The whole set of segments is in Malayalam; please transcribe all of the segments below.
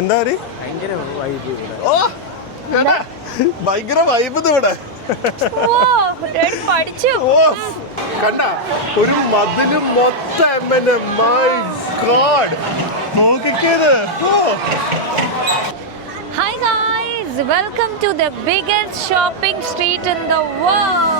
എന്താ ഭയങ്കര വൈബ് ഇവിടെ കണ്ട ഒരു മതില് മൊത്തം മൈ ഗോഡ് നോക്കിക്കേത്. Hi guys, welcome to the biggest shopping street in the world.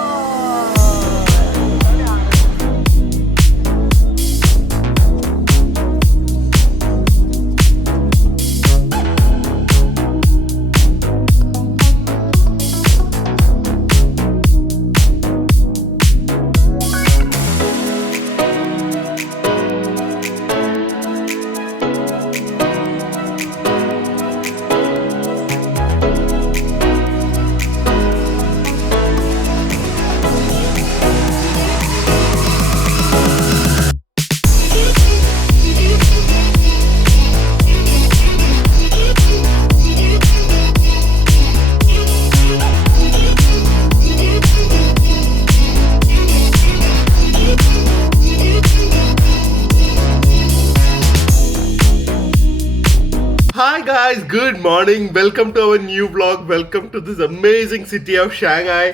Hi guys, good morning. Welcome to our new vlog. Welcome to this amazing city of Shanghai.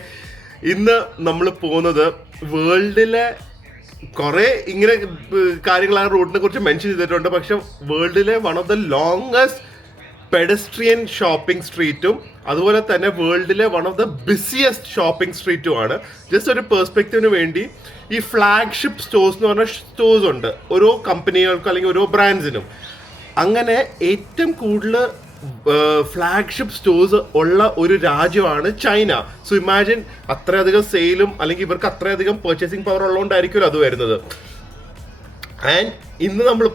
ഇന്ന് നമ്മൾ പോകുന്നത് വേൾഡിലെ കുറേ ഇങ്ങനെ കാര്യങ്ങൾ ആ റൂട്ടിനെ കുറിച്ച് മെൻഷൻ ചെയ്തിട്ടുണ്ട്. പക്ഷെ വേൾഡിലെ one of the longest pedestrian shopping സ്ട്രീറ്റും അതുപോലെ തന്നെ വേൾഡിലെ one of the busiest shopping സ്ട്രീറ്റും ആണ്. ജസ്റ്റ് ഒരു പെർസ്പെക്റ്റീവിന് വേണ്ടി ഈ ഫ്ലാഗ്ഷിപ്പ് സ്റ്റോഴ്സ് എന്ന് പറഞ്ഞ സ്റ്റോഴ്സ് ഉണ്ട് ഓരോ കമ്പനികൾക്കും അല്ലെങ്കിൽ ഓരോ ബ്രാൻഡ്സിനും. അങ്ങനെ ഏറ്റവും കൂടുതൽ ഫ്ലാഗ്ഷിപ്പ് സ്റ്റോഴ്സ് ഉള്ള ഒരു രാജ്യമാണ് ചൈന. സോ ഇമാജിൻ അത്രയധികം സെയിലും അല്ലെങ്കിൽ ഇവർക്ക് അത്രയധികം പർച്ചേസിങ് പവർ ഉള്ളതുകൊണ്ടായിരിക്കുമല്ലോ അത് വരുന്നത്. ആൻഡ് ഇന്ന് നമ്മൾ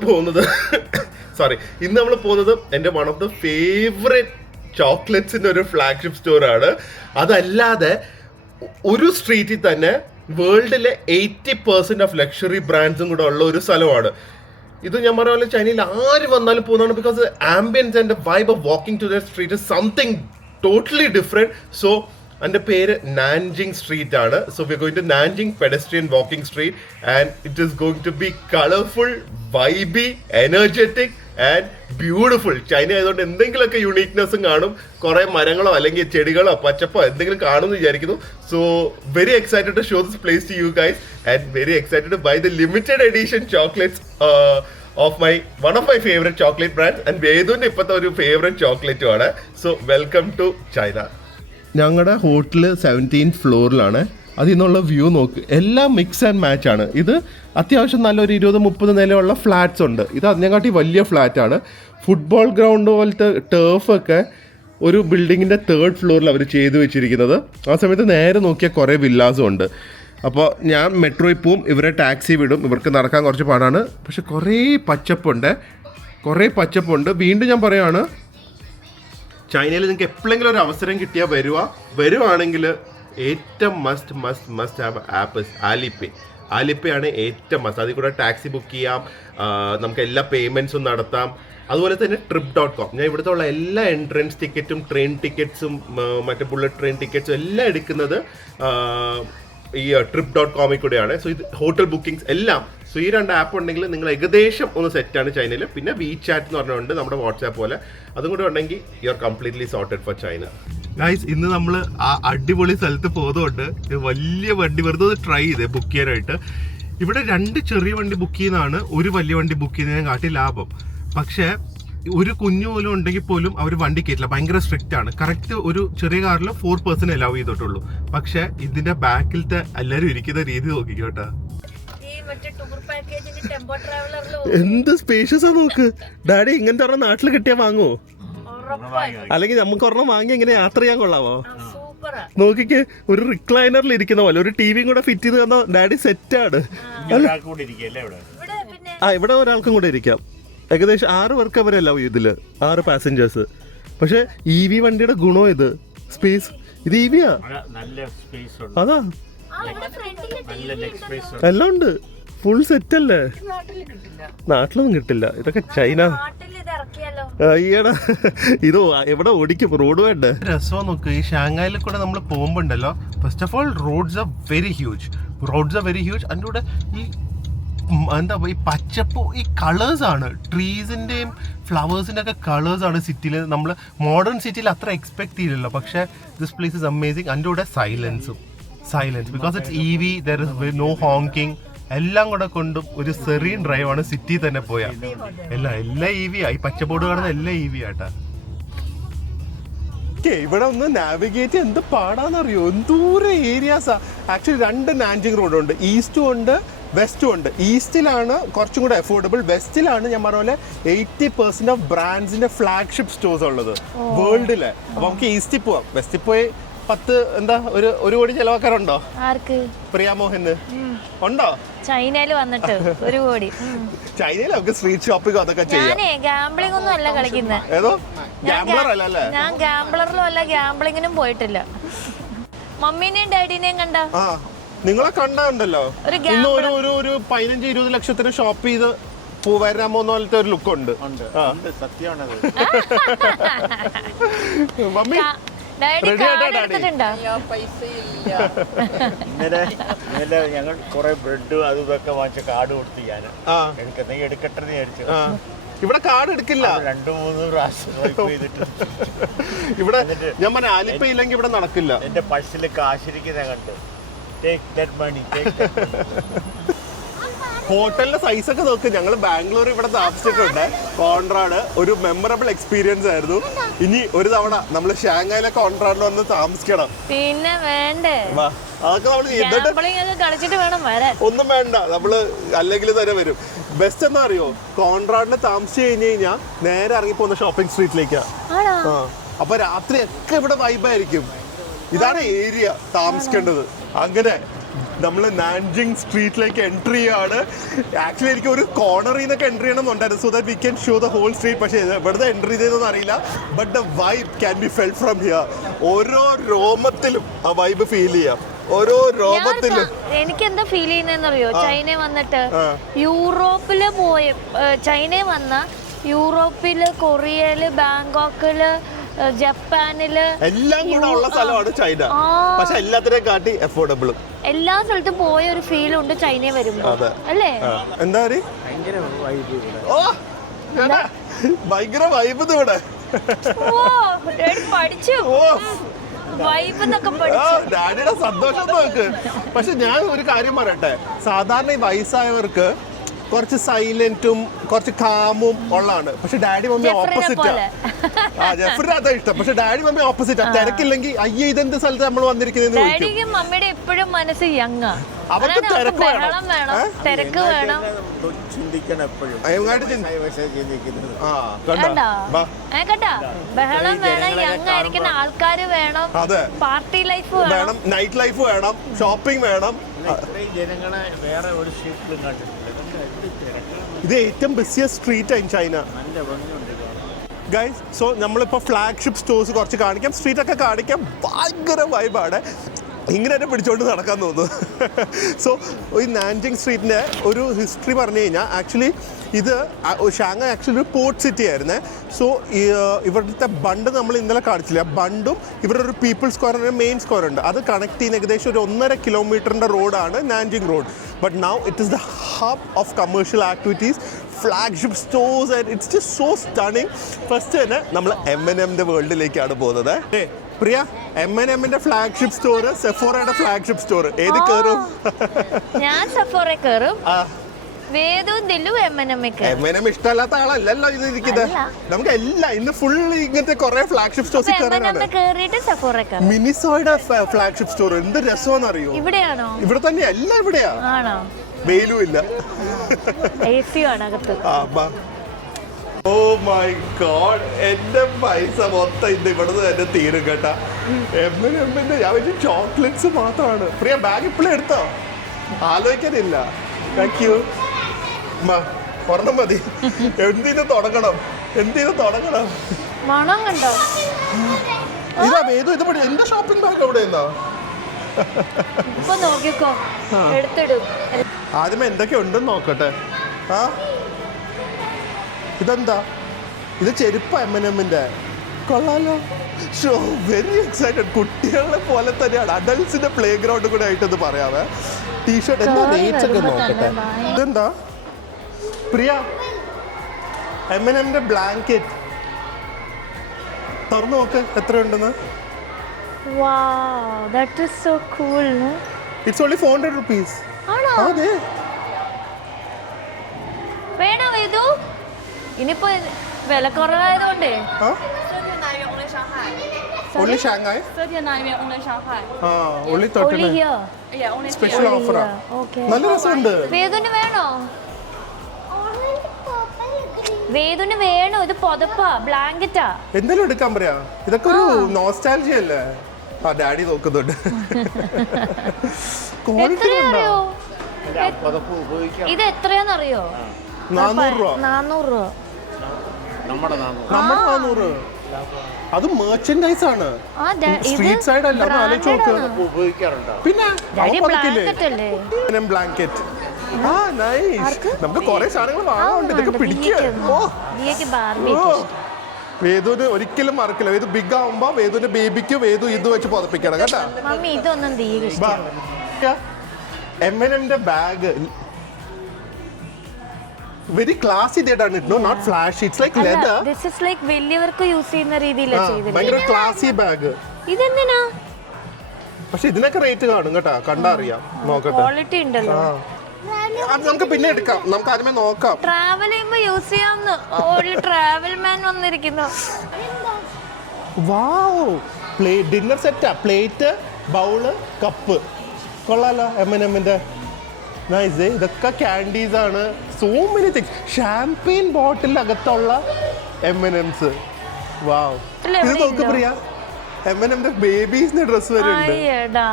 പോകുന്നത് എൻ്റെ വൺ ഓഫ് ദ ഫേവറേറ്റ് ചോക്ലേറ്റ്സിൻ്റെ ഒരു ഫ്ലാഗ്ഷിപ്പ് സ്റ്റോറാണ്. അതല്ലാതെ ഒരു സ്ട്രീറ്റിൽ തന്നെ വേൾഡിലെ 80% ഓഫ് ലക്ഷറി ബ്രാൻഡ്സും കൂടെ ഉള്ള ഒരു സ്ഥലമാണ്. ഇത് ഞാൻ പറഞ്ഞ പോലെ ചൈനയിൽ ആര് വന്നാലും പോകുന്നതാണ്. Because ambience and vibe of walking to the street is something totally different. So എൻ്റെ പേര് നാൻജിങ് സ്ട്രീറ്റ് ആണ്. So we are going to Nanjing pedestrian walking street and it is going to be colourful, vibey, energetic and beautiful. China ആയതുകൊണ്ട് എന്തെങ്കിലുമൊക്കെ യുണീക്നെസ്സും കാണും. കുറേ മരങ്ങളോ അല്ലെങ്കിൽ ചെടികളോ പച്ചപ്പോ എന്തെങ്കിലും കാണുമെന്ന് വിചാരിക്കുന്നു. So very excited to show this place to you guys and very excited to buy the limited edition chocolates of one of my favourite chocolate brands and വേദുവിൻ്റെ ഇപ്പോഴത്തെ ഒരു ഫേവറേറ്റ് ചോക്ലേറ്റും ആണ്. So welcome to China. ഞങ്ങളുടെ ഹോട്ടൽ 17th ഫ്ലോറിലാണ്. അതിൽ നിന്നുള്ള വ്യൂ നോക്ക്, എല്ലാം മിക്സ് ആൻഡ് മാച്ച് ആണ്. ഇത് അത്യാവശ്യം നല്ലൊരു 20-30 നിലയുള്ള ഫ്ലാറ്റ്സ് ഉണ്ട്. ഇത് അതിനെക്കാട്ടി വലിയ ഫ്ലാറ്റാണ്. ഫുട്ബോൾ ഗ്രൗണ്ട് പോലത്തെ ടേഫൊക്കെ ഒരു ബിൽഡിങ്ങിൻ്റെ 3rd ഫ്ലോറിൽ അവർ ചെയ്തു വെച്ചിരിക്കുന്നത്. ആ സമയത്ത് നേരെ നോക്കിയാൽ കുറേ വില്ലാസും ഉണ്ട്. അപ്പോൾ ഞാൻ മെട്രോയിൽ പോവും, ഇവരെ ടാക്സി വിടും. ഇവർക്ക് നടക്കാൻ കുറച്ച് പാടാണ്, പക്ഷെ കുറേ പച്ചപ്പുണ്ട്. വീണ്ടും ഞാൻ പറയുകയാണ്, ചൈനയിൽ നിങ്ങൾക്ക് എപ്പോഴെങ്കിലും ഒരു അവസരം കിട്ടിയാൽ വരുവാണെങ്കിൽ ഏറ്റവും മസ്റ്റ് ഹാവ് ആപ്പ് ആലിപ്പേ. ആലിപ്പയാണ് ഏറ്റവും മസ്റ്റ്. അതിൽ കൂടെ ടാക്സി ബുക്ക് ചെയ്യാം, നമുക്ക് എല്ലാ പേയ്മെൻറ്റ്സും നടത്താം. അതുപോലെ തന്നെ trip.com, ഞാൻ ഇവിടുത്തെ ഉള്ള എല്ലാ എൻട്രൻസ് ടിക്കറ്റും ട്രെയിൻ ടിക്കറ്റ്സും മറ്റേ ബുള്ളറ്റ് ട്രെയിൻ ടിക്കറ്റ്സും എല്ലാം എടുക്കുന്നത് ഈ trip.com കൂടെയാണ്. സോ ഇത് ഹോട്ടൽ ബുക്കിംഗ്സ് എല്ലാം. സോ ഈ 2 ആപ്പ് ഉണ്ടെങ്കിൽ നിങ്ങൾ ഏകദേശം ഒന്ന് സെറ്റാണ് ചൈനയിൽ. പിന്നെ WeChat എന്ന് പറഞ്ഞുകൊണ്ട് നമ്മുടെ വാട്സാപ്പ് പോലെ അതും കൂടെ ഉണ്ടെങ്കിൽ you are completely sorted four China. Guys, ഇന്ന് നമ്മൾ ആ അടിപൊളി സ്ഥലത്ത് പോകുന്നതുകൊണ്ട് വലിയ വണ്ടി വെറുതെ ട്രൈ ചെയ്തേ ബുക്ക് ചെയ്യാനായിട്ട്. ഇവിടെ 2 ചെറിയ വണ്ടി ബുക്ക് ചെയ്യുന്നതാണ് ഒരു വലിയ വണ്ടി ബുക്ക് ചെയ്യുന്നതിനെ കാട്ടി ലാഭം. പക്ഷേ ഒരു കുഞ്ഞു പോലും ഉണ്ടെങ്കിൽ പോലും അവർ വണ്ടി കയറ്റില്ല, ഭയങ്കര സ്ട്രിക്റ്റ് ആണ്. കറക്റ്റ് ഒരു ചെറിയ കാറിൽ 4% അലൗ ചെയ്തിട്ടുള്ളൂ. പക്ഷെ ഇതിന്റെ ബാക്കിലത്തെ എല്ലാവരും ഇരിക്കുന്ന രീതി നോക്കിക്കോട്ടെ, എന്ത് സ്പേഷ്യസ് ആ നോക്ക്. ഡാഡി ഇങ്ങനത്തെ ഒരെണ്ണം നാട്ടിൽ കിട്ടിയാൽ വാങ്ങുമോ? അല്ലെങ്കിൽ നമുക്ക് ഒരെണ്ണം വാങ്ങി എങ്ങനെ യാത്ര ചെയ്യാൻ കൊള്ളാമോ? നോക്കിക്ക്, ഒരു റിക്ലൈനറിൽ ഇരിക്കുന്ന പോലെ ഒരു ടിവിയും കൂടെ ഫിറ്റ് ചെയ്ത് തന്ന ഡാഡി സെറ്റാണ്. ഇവിടെ ഒരാൾക്കും കൂടെ ഇരിക്കാം. ഏകദേശം 6 പേർക്ക് അവരല്ല ഇതില്, 6 പാസഞ്ചേഴ്സ്. പക്ഷെ EV വണ്ടിയുടെ ഗുണം ഇത് സ്പേസ്. ഇത് EVയാ, അതാ എല്ലാം ഉണ്ട്, ഫുൾ സെറ്റ് അല്ലേ. നാട്ടിലൊന്നും കിട്ടില്ല, ഇതൊക്കെ ചൈന. ഈയിടെ ഇത് എവിടെ ഓടിക്കും, റോഡ് വേണ്ടേ. രസം നോക്ക്, ഈ ഷാങ്ഹായിൽ കൂടെ നമ്മൾ പോകുമ്പോണ്ടല്ലോ, first of all roads are very huge. അതിൻ്റെ കൂടെ ഈ എന്താ ഈ പച്ചപ്പ്, ഈ കളേഴ്സ് ആണ്, ട്രീസിന്റെയും ഫ്ലവേഴ്സിന്റെ ഒക്കെ കളേഴ്സ് ആണ് സിറ്റിയിൽ. നമ്മൾ മോഡേൺ സിറ്റിയിൽ അത്ര എക്സ്പെക്ട് ചെയ്യില്ലല്ലോ, പക്ഷെ ദിസ് പ്ലേസ് ഇസ് അമേസിങ്. അതിൻ്റെ കൂടെ silence because it's EV, there is no honking, എല്ലാം കൂടെ കൊണ്ടും ഒരു സെറീൻ ഡ്രൈവ് ആണ് സിറ്റി തന്നെ പോയാ. എല്ലാം EV ആ. ഈ പച്ചബോർഡ് കാണുന്ന എല്ലാം EV ആട്ടാ. ഇവിടെ ഒന്ന് നാവിഗേറ്റ് എന്ത് പാടാന്നറിയോ, എന്തോരം ഏരിയാസാ. ആക്ച്വലി 2 നാൻജിങ് റോഡുണ്ട്, ഈസ്റ്റും ഉണ്ട് വെസ്റ്റും ഉണ്ട്. ഈസ്റ്റിലാണ് കുറച്ചും കൂടെ അഫോർഡബിൾ, വെസ്റ്റിലാണ് ഞാൻ പറഞ്ഞ പോലെ 80% ഓഫ് ബ്രാൻഡ്സിന്റെ ഫ്ലാഗ്ഷിപ്പ് സ്റ്റോഴ്സ് ഉള്ളത് വേൾഡിലെ. അപ്പൊ നമുക്ക് ഈസ്റ്റിൽ പോവാം. വെസ്റ്റിൽ പോയി 10 ഒരു കോടി ചെലവാക്കാറുണ്ടോ? ആർക്ക്? പ്രിയാമോഹന് ഉണ്ടോ? ചൈനയില് വന്നിട്ട് 1 കോടി. ചൈനയിൽ നമുക്ക് സ്ട്രീറ്റ് ഷോപ്പിംഗ് അതൊക്കെ ചെയ്യാം. ഞാനേ ഗാംബ്ലിംഗ് ഒന്നും അല്ല കളിക്കുന്നത്. ഏതോ ഗാംബ്ലർ അല്ലേ? ഞാൻ ഗാംബ്ലറിലും അല്ല ഗാംബ്ലിങ്ങിനും പോയിട്ടില്ല. മമ്മീനെയും ഡാഡിനെയും കണ്ട നിങ്ങളെ കണ്ടുണ്ടല്ലോ, ഇന്ന് ഒരു 15-20 ലക്ഷത്തിന് ഷോപ്പ് ചെയ്ത് വരാൻ പോകുന്ന പോലത്തെ ഒരു ലുക്ക് ഉണ്ട്. സത്യമാണത്. മമ്മി ഇന്നലെ ഞങ്ങൾ കുറെ ബ്രെഡ് അതും ഇതൊക്കെ വാങ്ങിച്ച കാർഡ് കൊടുത്ത് ഞാൻ എനിക്ക് എടുക്കട്ടെ വിചാരിച്ചു. ഇവിടെ കാർഡ് എടുക്കില്ല. 2-3 പ്രാവശ്യം ചെയ്തിട്ട് ഇവിടെ ഞാൻ പറഞ്ഞ ആലിപ്പ ഇല്ലെങ്കിൽ ഇവിടെ നടക്കില്ല. എന്റെ പഴ്സിൽ കാശിരിക്കുന്ന കണ്ട് ടേക്ക് ദാറ്റ് മണി. ഹോട്ടലിന്റെ സൈസ് ഒക്കെ നോക്ക്. ഞങ്ങൾ ബാംഗ്ലൂർ ഇവിടെ താമസിച്ചിട്ടുണ്ട്, കോൺറാഡ്. ഒരു മെമ്മറബിൾ എക്സ്പീരിയൻസ് ആയിരുന്നു. ഇനി ഒരു തവണ നമ്മൾ ഷാങ്ഹായിലെ കോൺറാഡിൽ വന്ന് താമസിക്കണം. പിന്നെ വേണ്ടേ, അതൊക്കെ നമ്മൾ കളിച്ചിട്ട് വേണം വരാൻ. ഒന്നും വേണ്ട, നമ്മള് അല്ലെങ്കിൽ തന്നെ വരും. ബെസ്റ്റ് എന്താ അറിയോ, കോൺറാഡിന് താമസിച്ചു കഴിഞ്ഞാൽ നേരെ ഇറങ്ങി പോകുന്ന ഷോപ്പിംഗ് സ്ട്രീറ്റിലേക്കാ. അപ്പൊ രാത്രി ഒക്കെ ഇവിടെ വൈബായിരിക്കും. ഇതാണ് ഏരിയ താമസിക്കേണ്ടത്. അങ്ങനെ നമ്മൾ നാൻജിങ് സ്ട്രീറ്റിലേക്ക് എൻട്രി ചെയ്യാണ്. ആക്ച്വലി എനിക്ക് ഒരു കോർണറിൽ നിന്നൊക്കെ എൻട്രി ചെയ്യണം എന്നുണ്ടായിരുന്നു, so that we can show the whole street. പക്ഷേ ഇവിടുത്തെ എൻട്രി ചെയ്തെന്ന് അറിയില്ല, but the vibe can be felt from here. ഓരോ രോമത്തിലും ആ വൈബ് ഫീൽ ചെയ്യാം, ഓരോ രോമത്തിലും. എനിക്ക് എന്താ ഫീൽ ചെയ്യുന്നറിയോ, ചൈന വന്നിട്ട് യൂറോപ്പില് പോയ ചൈനയിൽ വന്ന യൂറോപ്പില്, കൊറിയയില്, ബാങ്കോക്കില്, ജപ്പാനില് എല്ലാം കൂടെ ഉള്ള സ്ഥലമാണ് ചൈന. പക്ഷെ എല്ലാത്തിനെയും കാട്ടി അഫോർഡബിളും. എല്ലാ സ്ഥലത്തും പോയ ഒരു ഫീൽ ഉണ്ട് ചൈനയിൽ വരുമ്പോ, അല്ലേ? എന്താ ഭയങ്കര വൈബ് ഇവിടെ. പഠിച്ചു ഡാഡിയുടെ സന്തോഷം നോക്ക്. പക്ഷെ ഞാൻ ഒരു കാര്യം പറയട്ടെ, സാധാരണ ഈ വയസ്സായവർക്ക് കുറച്ച് സൈലന്റും കുറച്ച് കാമും ഉള്ളതാണ്. പക്ഷെ ഡാഡി മമ്മി ഓപ്പോസിറ്റാ. ജെഫ്രിന് അതാ ഇഷ്ടം. പക്ഷെ ഡാഡി മമ്മി ഓപ്പോസിറ്റാ. തിരക്കില്ലെങ്കിൽ അയ്യോ ഇതെന്ത് സ്ഥലത്ത് നമ്മൾ വന്നിരിക്കുന്നത് മമ്മിയുടെ എപ്പോഴും മനസ്സ് യങ്ങ. അവർക്ക് തിരക്ക് വേണം, തിരക്ക് വേണം. ബഹളം വേണം, യങ് ആയിരിക്കുന്ന ആൾക്കാര് വേണം, പാർട്ടി ലൈഫ് വേണം, നൈറ്റ് ലൈഫ് വേണം, ഷോപ്പിംഗ് വേണം. ജനങ്ങളെ വേറെ ഒരു ഷീറ്റിലും കണ്ടിട്ടില്ല. ഇത് ഏറ്റവും busiest street in China guys. So നമ്മളിപ്പോൾ ഫ്ലാഗ്ഷിപ്പ് സ്റ്റോഴ്സ് കുറച്ച് കാണിക്കാം, സ്ട്രീറ്റ് ഒക്കെ കാണിക്കാം. ഭയങ്കര വൈബാണ്. ഇങ്ങനെ തന്നെ പിടിച്ചോണ്ട് നടക്കാൻ തോന്നുന്നു. സോ ഈ നാൻജിങ് സ്ട്രീറ്റിൻ്റെ ഒരു ഹിസ്റ്ററി പറഞ്ഞു കഴിഞ്ഞാൽ, ആക്ച്വലി ഇത് ഷാങ്ഹായ് ആക്ച്വലി ഒരു പോർട്ട് സിറ്റി ആയിരുന്നേ. സോ ഇവിടുത്തെ ബണ്ട് നമ്മൾ ഇന്നലെ കാണിച്ചില്ല. ബണ്ടും ഇവിടെ ഒരു പീപ്പിൾ സ്ക്വയർ, മെയിൻ സ്ക്വയർ ഉണ്ട്, അത് കണക്ട് ചെയ്യുന്ന ഏകദേശം ഒരു 1.5 കിലോമീറ്ററിൻ്റെ റോഡാണ് Nanjing road. But now it is the hub of commercial activities, flagship stores, and it's just so stunning. First തന്നെ നമ്മൾ M&Mന്റെ വേൾഡിലേക്കാണ് പോകുന്നത്. പ്രിയ, M&Mന്റെ ഫ്ലാഗ്ഷിപ്പ് സ്റ്റോർ, സെഫോറയുടെ ഫ്ലാഗ്ഷിപ്പ് സ്റ്റോർ, ഏത് കയറും? ഞാൻ സെഫോറ കയറും. M&M ഇഷ്ടമല്ലാത്ത ആളല്ലല്ലോ ഇത് ഇരിക്കുന്നത്. നമുക്ക് എല്ലാം ഇന്ന് ഫുൾ ഇങ്ങനത്തെ കുറെ ഫ്ലാഗ്ഷിപ്പ് സ്റ്റോഴ്സിൽ കയറാനാണ്. മിനിസോയുടെ ഫ്ലാഗ്ഷിപ്പ് സ്റ്റോർ എന്ത് രസമാണെന്ന് അറിയോ? ഇവിടെ തന്നെ എല്ലാം ഇവിടെയാ. വെയിലും ഇല്ല. ഓ മൈ ഗോഡ്, എന്റെ പൈസ മൊത്തം ഇന്ന് ഇവിടുന്ന് തന്നെ തീരും കേട്ടാ. M&Mന്റെ ഞാൻ വെച്ച് ചോക്ലേറ്റ്സ് മാത്രമാണ്. പ്രിയ ബാഗ് ഇപ്പോഴും എടുത്തോ? ആലോചിക്കാനില്ല. Thank you. ഒരെണ്ണം മതി. എന്തിനു തുടങ്ങണം? മണം കണ്ടോ? ഇതാ ഏതോ ഇത് പടി. എന്റെ ഷോപ്പിംഗ് ബാഗ് എവിടെ നിന്നാ? ആദ്യമേ എന്തൊക്കെ ഉണ്ടെന്ന് നോക്കട്ടെ. ഇതെന്താ? ഇത് ചെരുപ്പ M&Mന്റെ. കൊള്ളാലോ. Very excited. കുട്ടികളെ പോലെ തന്നെയാണ്, അഡൽസിന്റെ പ്ലേ ഗ്രൗണ്ട് കൂടെ ആയിട്ടെന്ന് പറയാവേ. ടീഷർട്ട് എന്താ റേറ്റ് ഒക്കെ നോക്കട്ടെ. ഇതെന്താ പ്രിയ? M&Mന്റെ ബ്ലാങ്കറ്റ് തുറന്നു നോക്ക് എത്ര ഉണ്ടെന്ന്. Wow, that is so cool. No? It's only 400 rupees. ആണോ? അതെ. വേണോ ഇത്? ഇനിയിപ്പോ വില കുറവായതുകൊണ്ട്. Only Shanghai? 39 only Shanghai. Only Only 39. here. Yeah, only Special Only offer. here. Okay. നല്ല രസമുണ്ട്. വേദുന് വേണോ? വേദുന് വേണോ? ഇത് പുതപ്പാ, ബ്ലാങ്കറ്റാ. എന്തെങ്കിലും എടുക്കാൻ പറയാ. ഇതൊക്കെ ഒരു നോസ്റ്റാൾജിയ അല്ലേ? ആ ഡാഡി നോക്കുന്നുണ്ട്. ക്വാളിറ്റി ഉണ്ടോ? എത്രയാറിയോ? പുതപ്പ് ഉപയോഗിക്കാം. ഇത് എത്രയാന്നറിയോ? 400 രൂപ. 400 രൂപ. നമ്മുടെ 400. നമ്മുടെ 400. അത് മെർച്ചൻഡൈസ് ആണ്, സ്ട്രീറ്റ് സൈഡ് അല്ല. ഒന്ന് ആലോചിച്ച് നോക്ക്. ഉപയോഗിക്കാറുണ്ടോ? പിന്നെ ഡാഡി ബ്ലാങ്കറ്റ് അല്ലേ? ബ്ലാങ്കറ്റ്. ആ നൈസ്. നമുക്ക് കുറെ സാധനങ്ങൾ വാങ്ങാറുണ്ട്. ഇതൊക്കെ പിടിക്കുക. വേദുവിന് ഒരിക്കലും മറക്കില്ല. വേദു ബിഗ് ആവുമ്പോ വേദുവിന്റെ ബേബിക്ക് വേദു ഇത് വെച്ച് പുതപ്പിക്കണം കേട്ടാ. മമ്മി ഇതൊന്നും തീരെ ഇഷ്ടമല്ല. M&Mന്റെ ബാഗ് വെരി ക്ലാസി ആണ്. No not flash. It's like leather. This is like വലിയവർക്ക് യൂസ് ചെയ്യുന്ന രീതിയിലാണ് ചെയ്തിരിക്കുന്നത്. ഭയങ്കര ക്ലാസി ബാഗ്. ഇതെന്തിനാ? പക്ഷെ ഇതിനൊക്കെ റേറ്റ് കാണും കേട്ടാ, കണ്ടറിയാം. നോക്കട്ടെ. ക്വാളിറ്റി ഉണ്ടല്ലോ. അത് നമുക്ക് പിന്നെ എടുക്കാം. നമുക്ക് ആദ്യമേ നോക്കാം. ട്രാവൽ ചെയ്യുമ്പോ യൂസ് ചെയ്യാവുന്ന ഒരു ട്രാവൽ മാൻ വന്നിരിക്കുന്നു. വാവ്, ഡിന്നർ സെറ്റാ. Plate, bowl, cup. കൊള്ളാലോ M&Mന്റെ. നൈസ്. ഇതൊക്കെ ക്യാൻഡീസ് ആണ്. So many things. ഷാംപെയിൻ ബോട്ടിലകത്തുള്ള M&Ms. വാവ്. ഇത് നോക്ക് പ്രിയ, M&Mന്റെ ബേബീസിന്റെ ഡ്രസ് വരെ ഉണ്ട്. അയ്യടാ.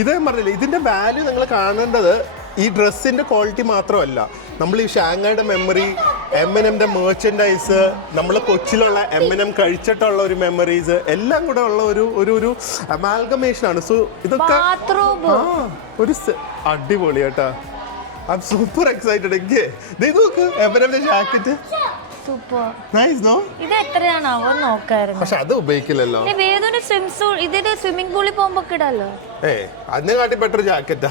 ഇത് ഞാൻ പറഞ്ഞില്ലേ, ഇതിന്റെ വാല്യൂ നിങ്ങൾ കാണേണ്ടത് ഈ ഡ്രസ്സിന്റെ ക്വാളിറ്റി മാത്രമല്ല. നമ്മൾ ഈ ഷാങ്ഹായുടെ മെമ്മറി, M&Mന്റെ മെർച്ചൻഡൈസ്, നമ്മൾ കൊച്ചിലുള്ള M&M കഴിച്ചിട്ടുള്ള ഒരു മെമ്മറീസ് എല്ലാം കൂടെ ഉള്ള ഒരു അമാൽഗമേഷൻ ആണ്. സോ ഇതൊക്കെ ഒരു അടിപൊളി കേട്ടാ. I am super excited. എനിക്ക് നോക്ക് M&Mന്റെ ജാക്കറ്റ്. സൂപ്പർ. Nice no? ഇത് എത്രയാണാവോ നോക്കായിരുന്നു. പക്ഷെ അത് ഉപയോഗിക്കില്ലല്ലോ. വേദന സ്വിമ്മിംഗ് പൂളിൽ പോകുമ്പോ ഇടാലോ. അതിനെ കാട്ടി ബെറ്റർ ജാക്കറ്റാ.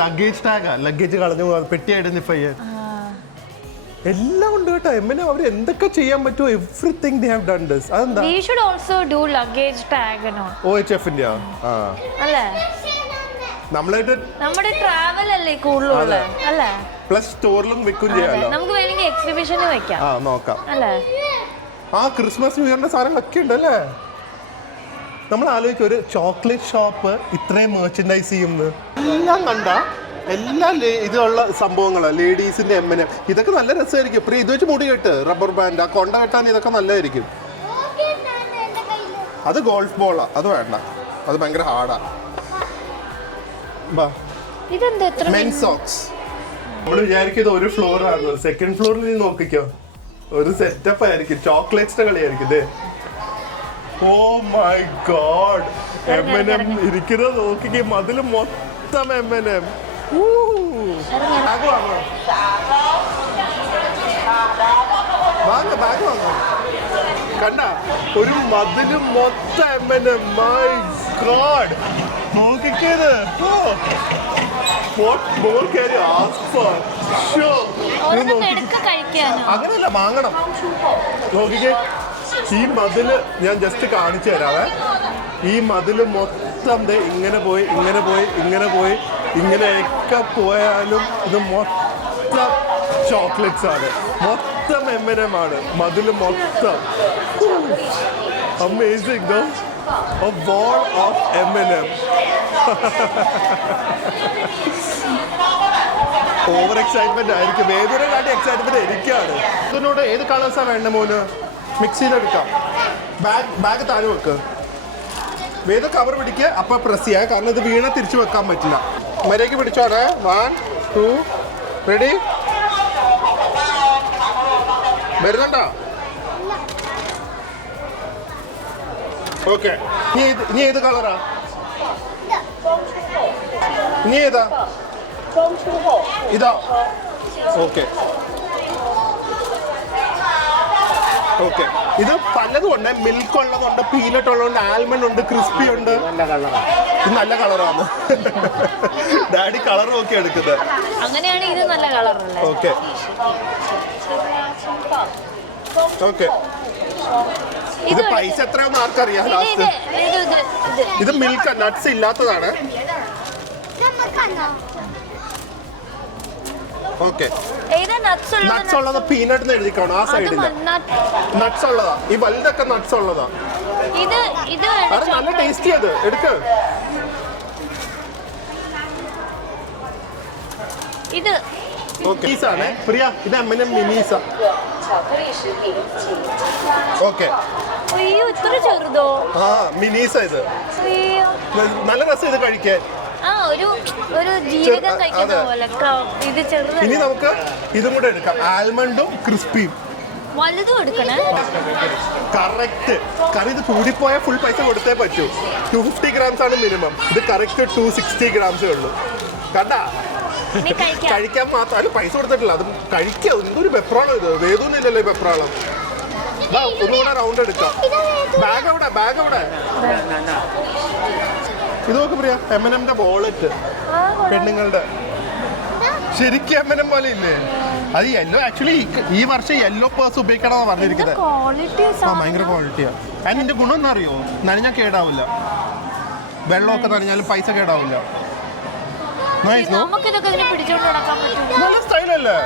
ലഗേജ് ടാഗാ. ലഗേജ് കളഞ്ഞു പെട്ടിയായിട്ട് പയ്യൻ എല്ലാം ഉണ്ട് കേട്ടോ. M&M അവർ എന്തൊക്കെ ചെയ്യാൻ പറ്റുമോ everything they have done this. അതെന്താ? We should also do luggage tag no. OHFന്റെ അല്ലേ? നമ്മുടെ ട്രാവൽ അല്ലേ കൂടുതലുള്ള അല്ലേ? പ്ലസ് സ്റ്റോറിലും വിൽക്കും ചെയ്യാലോ. നമുക്ക് വേണമെങ്കിൽ എക്സിബിഷന് വെക്കാം. നോക്കാം അല്ലേ? ക്രിസ്മസ് ന്യൂ ഇയറിന്റെ സാധനങ്ങളൊക്കെ ഉണ്ട് അല്ലേ? നമ്മൾ ആലോചിക്കും ഒരു ചോക്ലേറ്റ് ഷോപ്പ് ഇത്രയും മെർച്ചൻഡൈസ് ചെയ്യുന്നത്. എല്ലാം കണ്ട എല്ലാ ഇതുള്ള സംഭവങ്ങളാണ്. ലേഡീസിന്റെ M&M ഇതൊക്കെ നല്ല രസമായിരിക്കും. ഇപ്പം ഇത് വെച്ച് മുടി കെട്ട്, റബ്ബർ ബാൻഡ്, ആ കൊണ്ട കെട്ടാൻ ഇതൊക്കെ നല്ലതായിരിക്കും. അത് ഗോൾഫ് ബോളാ, അത് വേണ്ട, അത് ഭയങ്കര ഹാർഡാ. Men socks. നമ്മൾ വിചാരിക്കുന്നത് ഒരു ഫ്ലോർ ആണ്, സെക്കൻഡ് ഫ്ലോറിൽ നീ നോക്കിക്കോ, ഒരു സെറ്റപ്പ് ആയിരിക്കും. ചോക്ലേറ്റ്സിന്റെ കളിയായിരിക്കും ഇത്. ഓ മൈ ഗോഡ്. M&M ഇരിക്കുന്നത് നോക്കിക്കേ, മതില് മൊത്തം M&M. ബാഗ് വാങ്ങോ. കണ്ട ഒരു മതില് മൊത്തം M&M. മൈ ഗോഡ്, നോക്കിക്കേത്. അങ്ങനെയല്ല, വാങ്ങണം. നോക്കിക്കേ, ഈ മതില് ഞാൻ ജസ്റ്റ് കാണിച്ചു തരാവേ. ഈ മതില് മൊത്തം ഇങ്ങനെ പോയി ഇങ്ങനെ പോയി ഇങ്ങനെ പോയി ഇങ്ങനെയൊക്കെ പോയാലും ഇത് മൊത്തം ചോക്ലേറ്റ്സ് ആണ്, മൊത്തം M&M ആണ് മതില് മൊത്തം. Amazing though. A wall of M&M. Over excitement ആയിരിക്കും. ഏതൊരു കാട്ടി എക്സൈറ്റ്മെന്റ് എനിക്കാണ്. ഇതിനോട് ഏത് കളേഴ്സാണ് വേണ്ട മോന്? മിക്സ് ചെയ്തെടുക്കാം. ബാഗ് താഴെ വെക്ക്. വേദ കവർ പിടിക്കുക, അപ്പം പ്രസ് ചെയ്യുക, കാരണം ഇത് വീണ തിരിച്ചു വെക്കാൻ പറ്റില്ല. മര്യാദയ്ക്ക് പിടിച്ചോടെ. 1 2 റെഡി. വരുന്നുണ്ടോ? ഓക്കെ. ഇനി ഏത് കളറാ? ഇനി ഏതാ? ഇതാ. ഓക്കെ ഓക്കെ, ഇത് പലതും ഉണ്ട്. മിൽക്ക് ഉള്ളതുണ്ട്, പീനട്ട് ഉള്ളതുണ്ട്, ആൽമണ്ട് ഉണ്ട്, ക്രിസ്പി ഉണ്ട്. നല്ല കളറാണ്. ഇത് നല്ല കളറാണ്. ഡാഡി കളർ നോക്കി എടുക്കുന്നത്. അങ്ങനെയാണ് ഇത് നല്ല കളറല്ലേ? ഓക്കെ ഓക്കെ, ഇത് പൈസ എത്രയാണെന്ന് ആർക്കറിയാം ലാസ്റ്റ്. ഇത് മിൽക്ക് നട്ട്സ് ഇല്ലാത്തതാണ്. ഓക്കെ, നട്ട്സ് ഉള്ളത് പീനട്ട് എഴുതിക്കാണോ ആ സൈഡില്? നട്ട്സ് ഉള്ളതാ. ഈ വലുതൊക്കെ നട്ട്സ് ഉള്ളതാ. അത് നല്ല ടേസ്റ്റി. അത് എടുക്ക. ഇത് ഓക്കെ, ആണ് പ്രിയ. ഇത് M&M മിനീസ. ഓക്കെ, അയ്യോ ഇത്ര ചെറുതോ? ആ മിനീസ. ഇത് അയ്യോ, നല്ല രസം ഇത് കഴിക്കാൻ. ആ ഒരു ജീരകം കഴിക്കുന്ന പോലെ. ഇത് ചെറുത്. ഇനി നമുക്ക് ഇതും കൂടെ എടുക്കാം, ആൽമണ്ടും ക്രിസ്പിയും. വലുതും എടുക്കണേ. കറക്റ്റ്. കറി ഇത് കൂടിപ്പോയാൽ ഫുൾ പൈസ കൊടുത്തേ പറ്റൂ. 250 grams ആണ് മിനിമം. ഇത് കറക്റ്റ് 260 grams ഉള്ളൂ. കണ്ടാ, കഴിക്കാൻ മാത്രം. അത് പൈസ കൊടുത്തിട്ടില്ല. അത് കഴിക്കാം. എന്തൊരു വെപ്രാളം ഇത്. വേദൊന്നുമില്ലല്ലോ ഈ വെപ്രാളം. ഒന്നുകൂടെ റൗണ്ട് എടുക്കാം. ബാഗ് എവിടെ? ബാഗ് എവിടെ? ഇത് നോക്ക് പ്രിയ, M&Mന്റെ വോളറ്റ്. പെണ്ണുങ്ങളുടെ ശരിക്കും M&M പോലെ ഇല്ലേ? അത് യെല്ലോ. ആക്ച്വലി ഈ വർഷം യെല്ലോ പേഴ്സ് ഉപയോഗിക്കണമെന്ന് പറഞ്ഞിരിക്കുന്നത്. ഭയങ്കര ക്വാളിറ്റിയാണ്. അതിന്റെ ഗുണം എന്താ അറിയോ? നനഞ്ഞാൽ കേടാവില്ല. വെള്ളമൊക്കെ നനഞ്ഞാലും പൈസ കേടാവില്ല. നല്ല സ്റ്റൈലല്ലേ?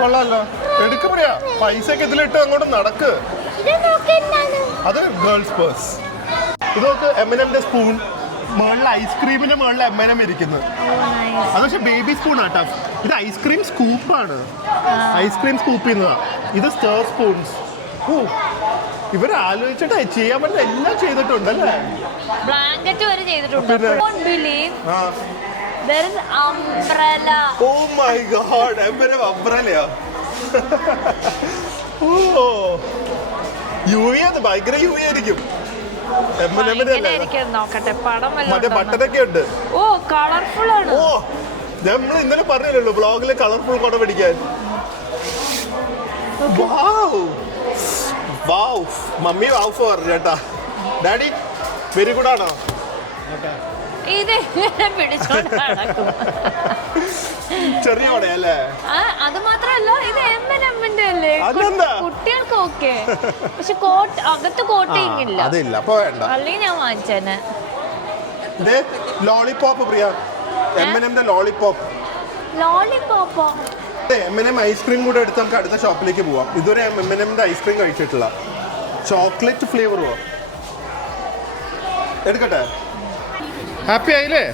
കൊള്ളാലോ. എടുക്ക് പറയാ. പൈസക്ക് ഇതിലിട്ട് അങ്ങോട്ട് നടക്ക്. അത് ഗേൾസ് പേഴ്സ്. ഇതൊക്കെ M&Mന്റെ സ്പൂൺ. മുകളിൽ ഐസ്ക്രീമിന്റെ മുകളിൽ M&M ഇരിക്കുന്നത്. അത് പക്ഷെ ബേബി സ്പൂൺ ആട്ടാ. ഇത് ഐസ്ക്രീം സ്കൂപ്പാണ്. ഐസ്ക്രീം സ്കൂപ്പ് ചെയ്യുന്നതാ. ഇത് സ്റ്റർ സ്പൂൺസ്. ഇവർ ആലോചിച്ചിട്ട് ചെയ്യാൻ പറ്റുന്ന എല്ലാം ചെയ്തിട്ടുണ്ടല്ലേ? ബ്ലാങ്കറ്റ് വരെ ചെയ്തിട്ടുണ്ട്. Oh my god, M&M umbrella. Oh UV ആണ്. ഭയങ്കര UV ആയിരിക്കും. നോക്കട്ടെ, പടം മറ്റേ ബട്ടനൊക്കെ ഉണ്ട്. ഓ കളർഫുൾ ആണ്. ഓ നമ്മൾ ഇന്നലെ പറഞ്ഞല്ലോ ബ്ലോഗില് കളർഫുൾ കൊട പിടിക്കാൻ. മമ്മി വാവ് ഫോർ ചേട്ടാ. ഡാഡി വെരി ഗുഡ് ആണോ? ഇതെങ്ങനെ പിടിച്ചോണ്ട് നടക്കും? ചെറിയ കൊടയല്ലേ? അത് മാത്രല്ല, ഇത് M&Mന്റെ അല്ലേ? അതെന്താ? കുട്ടികൾക്ക് ഓക്കെ. പക്ഷെ അകത്ത് കോട്ടിങ് ഇല്ല. അതില്ല, അപ്പൊ വേണ്ട. അല്ലെങ്കിൽ ഞാൻ വാങ്ങിച്ചേനെ. ലോളിപോപ്പ് പ്രിയ. M&Mന്റെ ലോളിപോപ്പ്. ലോളിപോപ്പോ? M&M ഐസ്ക്രീം കൂടെ എടുത്ത് നമുക്ക് അടുത്ത ഷോപ്പിലേക്ക് പോവാം. ഇതുവരെ M&Mന്റെ ഐസ്ക്രീം കഴിച്ചിട്ടില്ല. ചോക്ലേറ്റ് ഫ്ലേവറോ? എടുക്കട്ടെ. ഹാപ്പി ആയില്ലേ?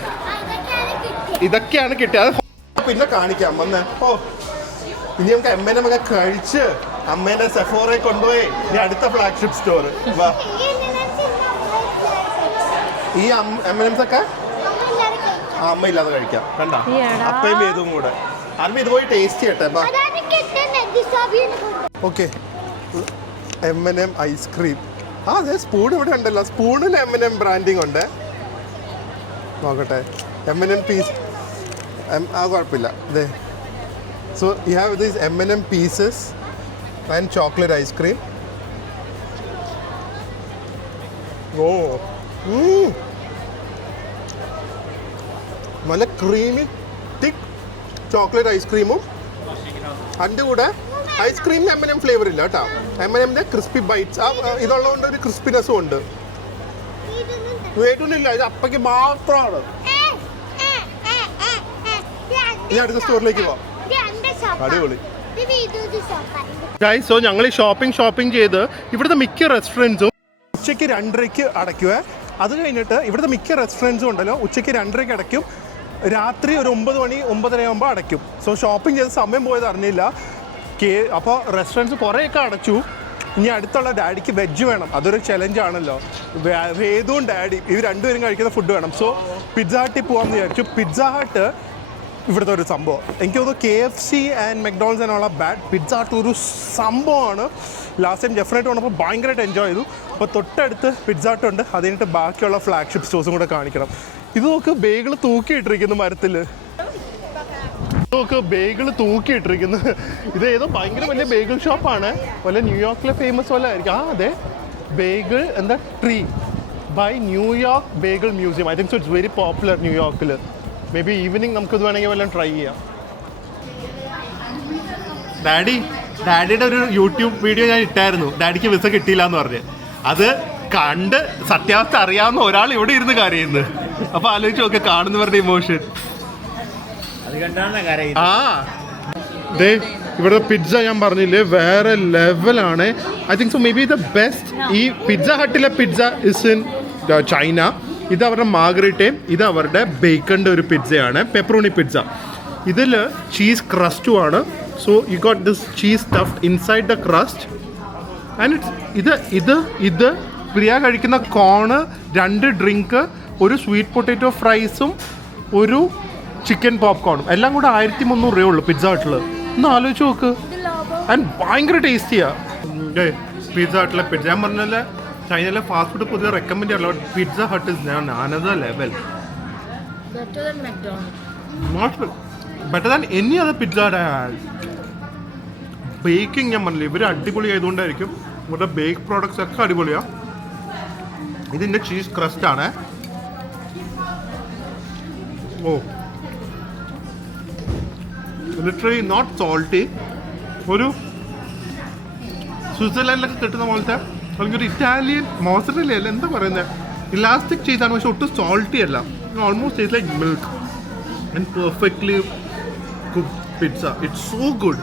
ഇതൊക്കെയാണ് കിട്ടിയത്. പിന്നെ കാണിക്കാം വന്ന്. ഓ ഇനി നമുക്ക് M&M ഒക്കെ കഴിച്ച് അമ്മേന്റെ സെഫോറെ കൊണ്ടുപോയി ഇനി അടുത്ത ഫ്ലാഗ്ഷിപ്പ് സ്റ്റോർ. വാ. ഈ M&Ms ഒക്കെ അമ്മ ഇല്ലാതെ കഴിക്കാം. കണ്ട അപ്പയും ഏതും കൂടെ. അമ്മ ഇത് പോയി ടേസ്റ്റ് ചെയ്യട്ടെ. Okay, M&M ice cream. അതെ, സ്പൂൺ ഇവിടെ ഉണ്ടല്ലോ. സ്പൂണിൽ M&M ബ്രാൻഡിങ് ഉണ്ട്. നോക്കട്ടെ. M&M piece. കുഴപ്പമില്ല. അതെ. So you have these M&M pieces and chocolate ice cream. ഓ നല്ല ക്രീമി തിക്ക് ചോക്ലേറ്റ് ഐസ്ക്രീമും അതിൻ്റെ കൂടെ ഐസ്ക്രീമിന് M&M ഫ്ലേവർ ഇല്ല കേട്ടോ. M&Mന്റെ ക്രിസ്പി ബൈറ്റ്സ്. ഇതുള്ളതുകൊണ്ട് ഒരു ക്രിസ്പിനെസ്സും ഉണ്ട്. വേറ്റൊന്നുമില്ല, ഇത് അപ്പയ്ക്ക് മാത്രമാണ്. ഇനി അടുത്ത സ്റ്റോറിലേക്ക് പോവാം. അടിപൊളി. സോ ഞങ്ങൾ ഈ ഷോപ്പിംഗ് ചെയ്ത് ഇവിടുത്തെ മിക്ക റെസ്റ്റോറൻറ്റ്സും ഉച്ചയ്ക്ക് 2:30 അടയ്ക്കുക. അത് കഴിഞ്ഞിട്ട് ഇവിടുത്തെ മിക്ക റെസ്റ്റോറൻറ്റ്സും ഉണ്ടല്ലോ ഉച്ചയ്ക്ക് 2:30 അടയ്ക്കും, രാത്രി ഒരു 9 മണി 9:30 ആകുമ്പോൾ അടയ്ക്കും. സോ ഷോപ്പിംഗ് ചെയ്ത് സമയം പോയത് അറിഞ്ഞില്ല. അപ്പോൾ റെസ്റ്റോറൻറ്റ്സ് കുറേയൊക്കെ അടച്ചു. ഇനി അടുത്തുള്ള ഡാഡിക്ക് വെജ് വേണം. അതൊരു ചലഞ്ചാണല്ലോ. വേദവും ഡാഡി ഇവർ രണ്ടുപേരും കഴിക്കുന്ന ഫുഡ് വേണം. സോ പിസ്സ ഹട്ടിൽ പോകാമെന്ന് വിചാരിച്ചു. പിസ്സ ഹട്ട് ഇവിടുത്തെ ഒരു സംഭവം. എനിക്ക് തോന്നുന്നു KFC ആൻഡ് മെക്ഡോണൾഡ്സ് എന്നുള്ള പിസ്സ ഹട്ട് ഒരു സംഭവമാണ്. ലാസ്റ്റ് ടൈം ജെഫ്രൈറ്റ് വന്നപ്പോൾ ഭയങ്കരമായിട്ട് എൻജോയ് ചെയ്തു. അപ്പോൾ തൊട്ടടുത്ത് പിസ്സ ഹട്ട് ഉണ്ട്. അത് കഴിഞ്ഞിട്ട് ബാക്കിയുള്ള ഫ്ലാഗ്ഷിപ്പ് സ്റ്റോഴ്സും കൂടെ കാണിക്കണം. ഇത് നോക്ക്, ബേഗിൾ തൂക്കിയിട്ടിരിക്കുന്നു മരത്തിൽ. നമുക്ക് ബേഗിൾ തൂക്കിയിട്ടിരിക്കുന്നത്. ഇത് ഏതോ ഭയങ്കര വലിയ ബേഗിൾ ഷോപ്പാണ്, വല്ല ന്യൂയോർക്കിലെ ഫേമസ് പോലെ ആയിരിക്കും. അതെ, ബേഗിൾ എന്താ tree by New York bagel museum. I think so it's very popular ന്യൂയോർക്കിൽ. മേ ബി ഈവനിങ് നമുക്കിത് വേണമെങ്കിൽ വല്ലതും ട്രൈ ചെയ്യാം. ഡാഡിയുടെ ഒരു യൂട്യൂബ് വീഡിയോ ഞാൻ ഇട്ടായിരുന്നു, ഡാഡിക്ക് വിസ കിട്ടിയില്ല എന്ന് പറഞ്ഞ്. അത് കണ്ട് സത്യാവസ്ഥ അറിയാവുന്ന ഒരാൾ ഇവിടെ ഇരുന്ന് കരയുന്നു. അപ്പൊ ആലോചിച്ച് നോക്കെ കാണുന്നവരുടെ ഇമോഷൻ. അത് കണ്ടാണ് കാര്യം. ആ ദേ ഇവിടുത്തെ പിസ്സ ഞാൻ പറഞ്ഞില്ലേ വേറെ ലെവലാണ്. I think so maybe the best. ഈ പിസ്സ ഹട്ടിലെ പിസ്സ ഇസ് ഇൻ ചൈന. ഇത് അവരുടെ മാർഗരേറ്റയും ഇത് അവരുടെ ബേക്കണിൻ്റെ ഒരു പിസ്സയാണ്, പെപ്പറോണി പിസ്സ. ഇതിൽ ചീസ് ക്രസ്റ്റും ആണ്. So you got this cheese stuffed inside the crust and ഇത് പ്രിയ കഴിക്കുന്ന കോണ്, 2 ഡ്രിങ്ക്, ഒരു സ്വീറ്റ് പൊട്ടാറ്റോ ഫ്രൈസും ഒരു ചിക്കൻ പോപ്കോണും എല്ലാം കൂടെ 1300 രൂപയുള്ളൂ പിസ്സ ഹട്ടിൽ. ഒന്ന് ആലോചിച്ച് നോക്ക്. ആൻഡ് ഭയങ്കര ടേസ്റ്റിയാ പിസ്സ ഹട്ടിലെ പിസ്സ. ഞാൻ പറഞ്ഞാൽ ചൈനയിലെ ഫാസ്റ്റ് ഫുഡ് പൊതുവെ റെക്കമെൻഡ് ചെയ്യാറില്ല. Pizza hut is another level. Better than any other pizza. Baking ഞാൻ പറഞ്ഞില്ല, ഇവർ അടിപൊളി ആയതുകൊണ്ടായിരിക്കും ഇവരുടെ ബേക്ക് പ്രോഡക്ട്സ് ഒക്കെ അടിപൊളിയാണ്. ഇതിൻ്റെ ചീസ് ക്രസ്റ്റ് ആണ്. ഓ ലിറ്ററലി നോട്ട് സോൾട്ടി. ഒരു സ്വിറ്റ്സർലൻഡിലൊക്കെ കിട്ടുന്ന പോലത്തെ അല്ലെങ്കിൽ ഒരു ഇറ്റാലിയൻ മോസറല്ല അല്ല, എന്താ പറയുന്നത്, ഇലാസ്റ്റിക് ചീസാണ്, പക്ഷെ ഒട്ടും സോൾട്ടി അല്ല. Almost taste like milk and perfectly cooked pizza. It's so good.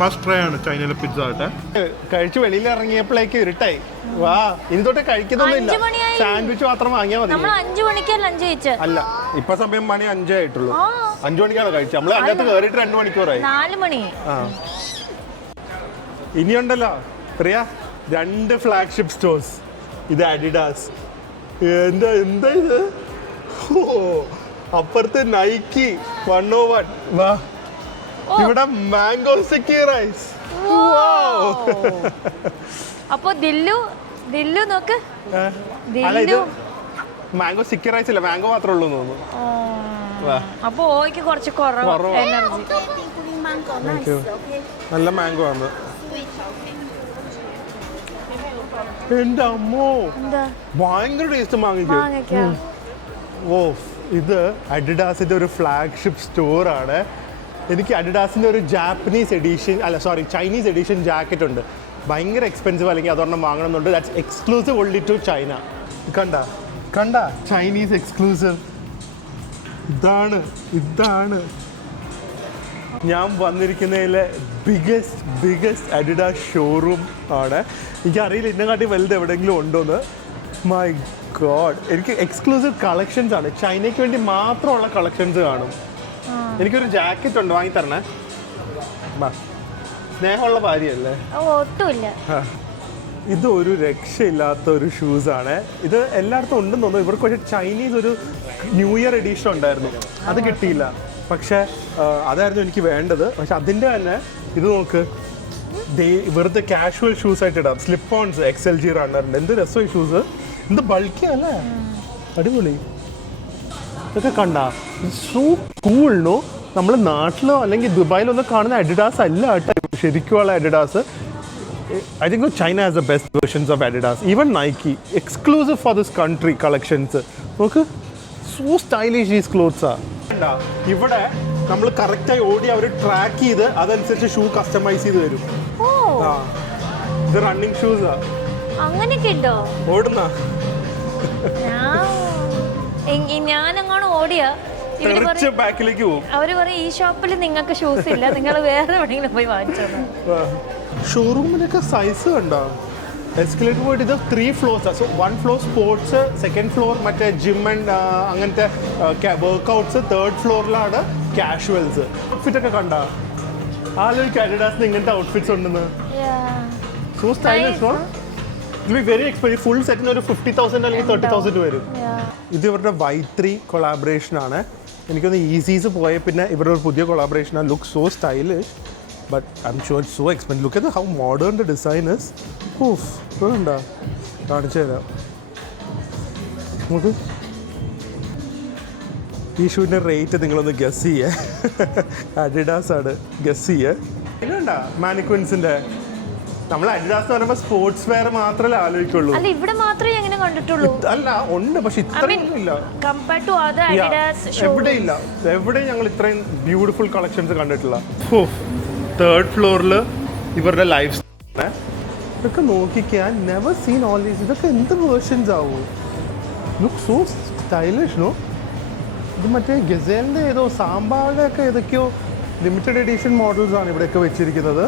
Must try ആണ് ചൈനയിലെ പിസ്സ ആട്ടെ. കഴിച്ച് വെളിയിൽ ഇറങ്ങിയപ്പോഴേക്ക് ഇരുട്ടായി. വാ, ഇനി തൊട്ട് കഴിക്കുന്നൊന്നുമില്ല, സാൻഡ്വിച്ച് മാത്രം വാങ്ങിയാൽ മതി. അല്ല, ഇപ്പൊ സമയം മണി 5 ആയിട്ടുള്ളൂ. 5 മണിക്കാണ് കഴിച്ചത്. നമ്മള് അതിനകത്ത് കയറിയിട്ട് 2 മണിക്കൂറായി. 4 മണി. ആ ഇനിയുണ്ടല്ലോ പ്രിയ 2 ഫ്ലാഗ്ഷിപ്പ് സ്റ്റോഴ്സ്. ഇത് അഡിഡാസ്. എന്താ ഇത്? ഓ, അപ്പുറത്ത് നൈക്കി 101. വാ, ഇവിടെ മാംഗോ സ്റ്റിക്കി റൈസ്. അപ്പൊ ദില്ലു നോക്ക്. അല്ല, ഇത് മാംഗോ സ്റ്റിക്കി റൈസ് അല്ല, മാംഗോ മാത്രമേ ഉള്ളൂ തോന്നുന്നു. അപ്പൊ ഓയ്ക്ക് കുറച്ച് കുറവ് എനർജി. നല്ല മാംഗോ ആണ്. എന്റെ അമ്മോ, ഭയങ്കര ടേസ്റ്റ് മാങ്ങിക്ക്. ഓ, ഇത് അഡിഡാസിന്റെ ഒരു ഫ്ലാഗ്ഷിപ്പ് സ്റ്റോർ ആണ്. എനിക്ക് അഡിഡാസിന്റെ ഒരു ചൈനീസ് എഡിഷൻ ജാക്കറ്റ് ഉണ്ട്. ഭയങ്കര എക്സ്പെൻസീവ്, അല്ലെങ്കിൽ അതൊരെണ്ണം വാങ്ങണമെന്നുണ്ട്. That's exclusive only to China. കണ്ട ചൈനീസ് എക്സ്ക്ലൂസീവ്. ഇതാണ് ഞാൻ വന്നിരിക്കുന്നതിലെ ബിഗസ്റ്റ് അഡിഡാസ് ഷോറൂം ആണ്. എനിക്കറിയില്ല ഇതിനെക്കാട്ടി വലുത് എവിടെയെങ്കിലും ഉണ്ടോയെന്ന്. മൈ ഗോഡ്, എനിക്ക് എക്സ്ക്ലൂസീവ് കളക്ഷൻസ് ആണ്. ചൈനയ്ക്ക് വേണ്ടി മാത്രമുള്ള കളക്ഷൻസ് കാണും. എനിക്കൊരു ജാക്കറ്റ് ഉണ്ട്, വാങ്ങി തരണേ. സ്നേഹമുള്ള ഭാര്യയല്ലേ? ഒട്ടുമില്ല. ഇത് ഒരു രക്ഷയില്ലാത്ത ഒരു ഷൂസാണ്. ഇത് എല്ലായിടത്തും ഉണ്ടെന്ന് തോന്നുന്നു. ഇവർക്ക് പക്ഷേ ചൈനീസ് ഒരു ന്യൂ ഇയർ എഡീഷൻ ഉണ്ടായിരുന്നു, അത് കിട്ടിയില്ല. പക്ഷേ അതായിരുന്നു എനിക്ക് വേണ്ടത്. പക്ഷെ അതിൻ്റെ തന്നെ ഇത് നോക്ക്, വെറുതെ കാഷ്വൽ ഷൂസ് ആയിട്ട് ഇടാം. സ്ലിപ്പ് ഓൺസ് XLG റണ്ണറിൻ്റെ. എന്ത് രസമായി ഷൂസ്, എന്ത് ബൾക്കിയല്ലേ, അടിപൊളി. ഇതൊക്കെ കണ്ടാ സോ കൂൾ. നോ, നമ്മൾ നാട്ടിലോ അല്ലെങ്കിൽ ദുബായിലൊന്നും കാണുന്ന അഡിഡാസ് അല്ല കേട്ടോ ശരിക്കുള്ള Adidas. I think China has the best versions of Adidas. Even Nike, exclusive for this country collections. Okay, so stylish these clothes are. ഇവിടെ നമ്മൾ കറക്റ്റായി ഓടി അവർ ട്രാക്ക് ചെയ്ത് അതനുസരിച്ച് ഷൂ കസ്റ്റമൈസ് ചെയ്ത് തരും. ഇത് റണ്ണിങ് ഷൂസാ. അങ്ങനെയൊക്കെ ഉണ്ടോ? ഓടുന്ന ഞാനങ്ങോട്ട് ഓടിയ ബാക്കിലേക്ക് പോകും. അവര് പറയും ഈ ഷോപ്പിൽ നിങ്ങൾക്ക് ഷൂസ് ഇല്ല, നിങ്ങൾ വേറെ എവിടെയെങ്കിലും പോയി വാങ്ങിച്ചോ. ഷോറൂമിലൊക്കെ സൈസ് കണ്ടോ? എസ്കലേറ്റർ പോയിട്ട് ഇത് 3 ഫ്ലോർസാണ്. So 1 floor sports, 2nd floor മറ്റേ ജിം ആൻഡ് അങ്ങനത്തെ വർക്കൗട്ട്സ്, 3rd ഫ്ലോറിലാണ് കാഷ്വൽസ്. ഔട്ട്ഫിറ്റ് ഒക്കെ കണ്ടോ? ആലോചിക്കുക അഡിഡാസിന് ഇങ്ങനത്തെ ഔട്ട്ഫിറ്റ്സ് ഉണ്ടെന്ന്. So stylish. ഇത് വെരി എക്സ്പെൻസീവ്. ഫുൾ സെറ്റിന് ഒരു 50,000 അല്ലെങ്കിൽ 30,000 വരും. ഇത് ഇവരുടെ Y3 കൊളാബറേഷനാണ്. എനിക്കൊന്ന് ഈസീസ് പോയ പിന്നെ ഇവരുടെ ഒരു പുതിയ കൊളാബറേഷനാണ്. Look so stylish, but I'm sure it's so expensive. Look at how modern the design is. Oof, വേണ്ട കാണിച്ചു തരാം. നമുക്ക് ഈ ഷൂവിൻ്റെ റേറ്റ് നിങ്ങളൊന്ന് ഗസ് ചെയ്യേ. അഡിഡാസ് ആണ്, ഗസ് ചെയ്യേ. ഇല്ലണ്ട മാനിക്വിൻസിൻ്റെ നമ്മൾ അഡിഡാസ് എന്ന് പറയുമ്പോൾ സ്പോർട്സ് വെയർ മാത്രമേ ആലോചിക്കുള്ളൂ. അല്ല ഇവിടെ മാത്രമേ അങ്ങനെ കണ്ടിട്ടുള്ളൂ. അല്ല ഉണ്ട്, പക്ഷെ ഇത്രയൊന്നും ഇല്ല. കമ്പയർഡ് ടു അതർ അഡിഡാസ് എവിടെയില്ല, എവിടെയും ഞങ്ങൾ ഇത്രയും ബ്യൂട്ടിഫുൾ കളക്ഷൻസ് കണ്ടിട്ടില്ല. തേർഡ് ഫ്ലോറിൽ ഇവരുടെ ലൈഫ് ഇതൊക്കെ നോക്കിക്കാൻ നെവർ സീൻ ഓൾ ദീസ്. ഇതൊക്കെ എന്ത് വേർഷൻസ് ആവും? Look so stylish no. ഇത് മറ്റേ ഗസേലിൻ്റെ ഏതോ സാമ്പാറിൻ്റെ ഒക്കെ ഏതൊക്കെയോ ലിമിറ്റഡ് എഡിഷൻ മോഡൽസ് ആണ് ഇവിടെയൊക്കെ വെച്ചിരിക്കുന്നത്.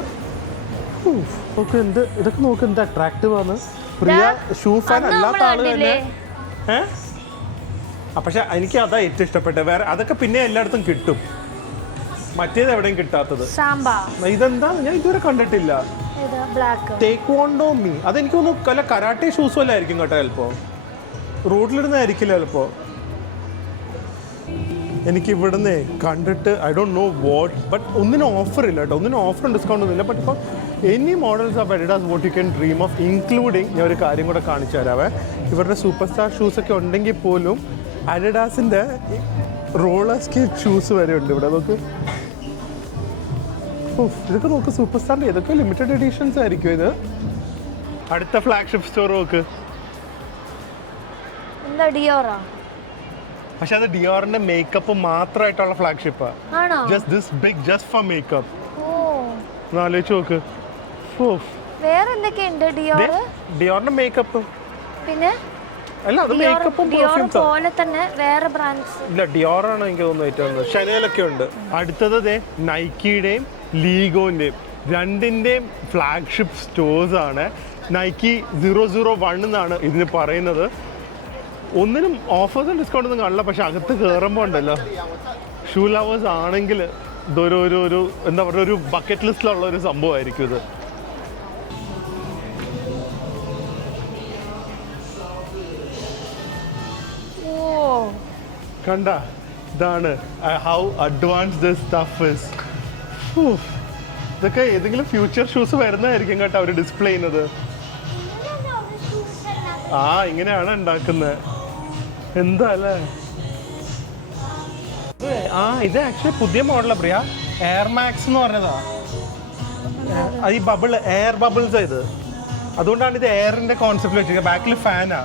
നോക്ക് എന്ത്, ഇതൊക്കെ നോക്ക് എന്ത് അട്രാക്റ്റീവ് ആണ്. പ്രിയ ഷൂ ഫാൻ അല്ലാത്ത ആള് തന്നെ. പക്ഷെ എനിക്ക് അതാ ഏറ്റവും ഇഷ്ടപ്പെട്ടത്. വേറെ അതൊക്കെ പിന്നെ എല്ലായിടത്തും കിട്ടും, മറ്റേത് എവിടെയും കിട്ടാത്തത്. ഇതെന്താ ഞാൻ ഇതുവരെ കണ്ടിട്ടില്ല. ടേക്വോണ്ടോ മീ, അതെനിക്ക് തോന്നുന്നു വല്ല കരാട്ടെ ഷൂസും അല്ല ആയിരിക്കും കേട്ടോ. ചിലപ്പോൾ റോഡിലിടുന്നതായിരിക്കില്ല ചിലപ്പോൾ. എനിക്ക് ഇവിടുന്ന് കണ്ടിട്ട് I don't know what, but ഒന്നിനും ഓഫർ ഇല്ല കേട്ടോ. ഒന്നിനും ഓഫറും ഡിസ്കൗണ്ട് ഒന്നും ഇല്ല. ബട്ട് ഇപ്പോൾ any models of Adidas what you can dream of, including ഞാൻ ഒരു കാര്യം കൂടെ കാണിച്ചു തരാവേ. ഇവരുടെ സൂപ്പർ സ്റ്റാർ ഷൂസൊക്കെ ഉണ്ടെങ്കിൽ പോലും അഡിഡാസിൻ്റെ റോളർ സ്കേറ്റ് ഷൂസ് വരെ ഉണ്ട് ഇവിടെ. നോക്ക്, ഇതൊക്കെ നോക്ക്, സൂപ്പർ സ്റ്റാറിൻ്റെ ഏതൊക്കെ ലിമിറ്റഡ് എഡിഷൻസ് ആയിരിക്കും ഇത്. അടുത്ത ഫ്ലാഗ്ഷിപ്പ് സ്റ്റോർ നോക്ക്. പക്ഷെ അത് ഡിയോറിന്റെ മേക്കപ്പ് മാത്രമായിട്ടുള്ള ഫ്ലാഗ്ഷിപ്പാണ്. Just this big, just for makeup. ആലോചിച്ച് നോക്ക്. ഡിയോറിന്റെ മേക്കപ്പ് പിന്നെ അല്ല, അത് മേക്കപ്പും പോലെ തന്നെ വേറെ ബ്രാൻഡ്സ് ഇല്ല. ഡിയോറാണ് എനിക്ക് തോന്നുന്നു ഏറ്റവും. ഷനേലൊക്കെ ഉണ്ട്. അടുത്തത് നൈക്കിയുടെയും ലീഗോന്റെയും രണ്ടിന്റെയും ഫ്ലാഗ്ഷിപ്പ് സ്റ്റോഴ്സ് ആണ്. നൈക്കി 001 എന്നാണ് ഇതിന് പറയുന്നത്. ഒന്നിനും ഓഫേഴ്സും ഡിസ്കൗണ്ട് ഒന്നും കാണില്ല. പക്ഷെ അകത്ത് കയറുമ്പോൾ ഉണ്ടല്ലോ, ഷൂ ലവേഴ്സ് ആണെങ്കിൽ ഇതൊരു ഒരു എന്താ പറയുക, ഒരു ബക്കറ്റ് ലിസ്റ്റിലുള്ള ഒരു സംഭവമായിരിക്കും ഇത്. കണ്ട, ഇതാണ് how advance this stuff is. ഇതൊക്കെ ഏതെങ്കിലും ഫ്യൂച്ചർ ഷൂസ് വരുന്നതായിരിക്കും കേട്ടോ അവർ ഡിസ്പ്ലേ ചെയ്യുന്നത്. ഇങ്ങനെയാണ് ഉണ്ടാക്കുന്നത്. എന്താ അല്ലേ? ഇത് ആക്ച്വലി പുതിയ മോഡലാണ് പ്രിയ. എയർ മാക്സ് എന്ന് പറഞ്ഞതാ. ഈ ബബിൾ, എയർ ബബിൾസ് ഇത്. അതുകൊണ്ടാണ് ഇത് എയറിന്റെ കോൺസെപ്റ്റ് വെച്ചിരിക്കുന്നത്. ബാക്കിൽ ഫാനാ.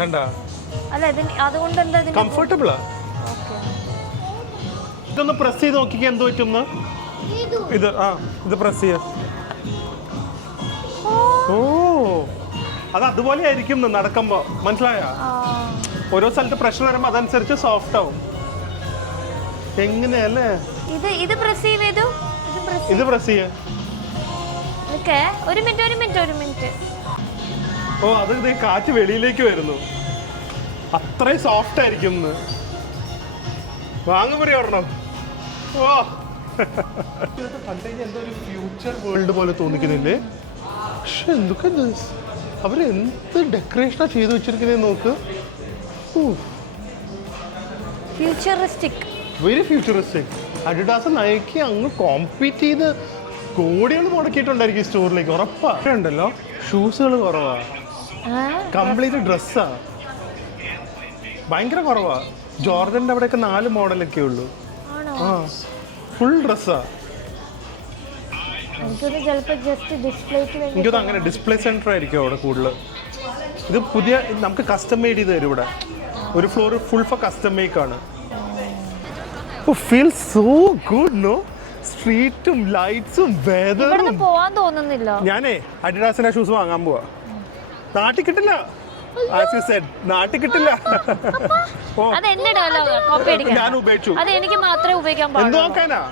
കണ്ടോ? കംഫർട്ടബിളാ. ഇതൊന്ന് പ്രസ് ചെയ്ത് നോക്കിക്കാൻ എന്ത് പറ്റും. ഇത് ഇത് പ്രസ് ചെയ്യ. അത് അതുപോലെ ആയിരിക്കും നടക്കുമ്പോ, മനസ്സിലായ? ഓരോ സ്ഥലത്ത് പ്രഷർ വരുമ്പോ അതനുസരിച്ച് സോഫ്റ്റ് ആവും. എങ്ങനെയല്ലേ? ഇത് പ്രസ് ചെയ്യ. ഒരു മിനിറ്റ്. അത് കാറ്റ് വെളിയിലേക്ക് വരുന്നു. അത്രയും സോഫ്റ്റ് ആയിരിക്കും. വാങ്ങു പറയണം. എന്തോ ഒരു ഫ്യൂച്ചർ വേൾഡ് പോലെ തോന്നിക്കുന്നില്ലേ? പക്ഷെ എന്തൊക്കെ അവരെന്ത് ഡെക്കറേഷനാ ചെയ്ത് വെച്ചിരിക്കുന്നത് നോക്ക്. Very futuristic. അഡിഡാസ് നൈക്കി അങ്ങ് കോമ്പീറ്റ് ചെയ്ത് കോടികൾ മുടക്കിയിട്ടുണ്ടായിരിക്കും ഈ സ്റ്റോറിലേക്ക് ഉറപ്പാ. ഉണ്ടല്ലോ ഷൂസുകൾ കുറവാ, കംപ്ലീറ്റ് ഡ്രസ്സാ ഭയങ്കര കുറവാ. ജോർഡന്റെ അവിടെയൊക്കെ 4 മോഡലൊക്കെ ഉള്ളൂ. ഫുൾ ഡ്രസ്സാ. എനിക്കത് അങ്ങനെ ഡിസ്പ്ലേ സെന്റർ ആയിരിക്കും അവിടെ കൂടുതൽ. ഇത് പുതിയ നമുക്ക് കസ്റ്റം മെയ്ഡ് ചെയ്ത് തരും ഇവിടെ. ഒരു floor full for custom make ആണ്. Feel so good no. സ്ട്രീറ്റും ലൈറ്റ്സും വെതറും. ഞാനേ അഡിഡാസിന്റെ ഷൂസ് വാങ്ങാൻ പോവാ. നാട്ടിൽ കിട്ടില്ല. നാട്ടിൽ കിട്ടില്ല. ഞാൻ ഉപയോഗിച്ചു. എന്ത് നോക്കാനാ?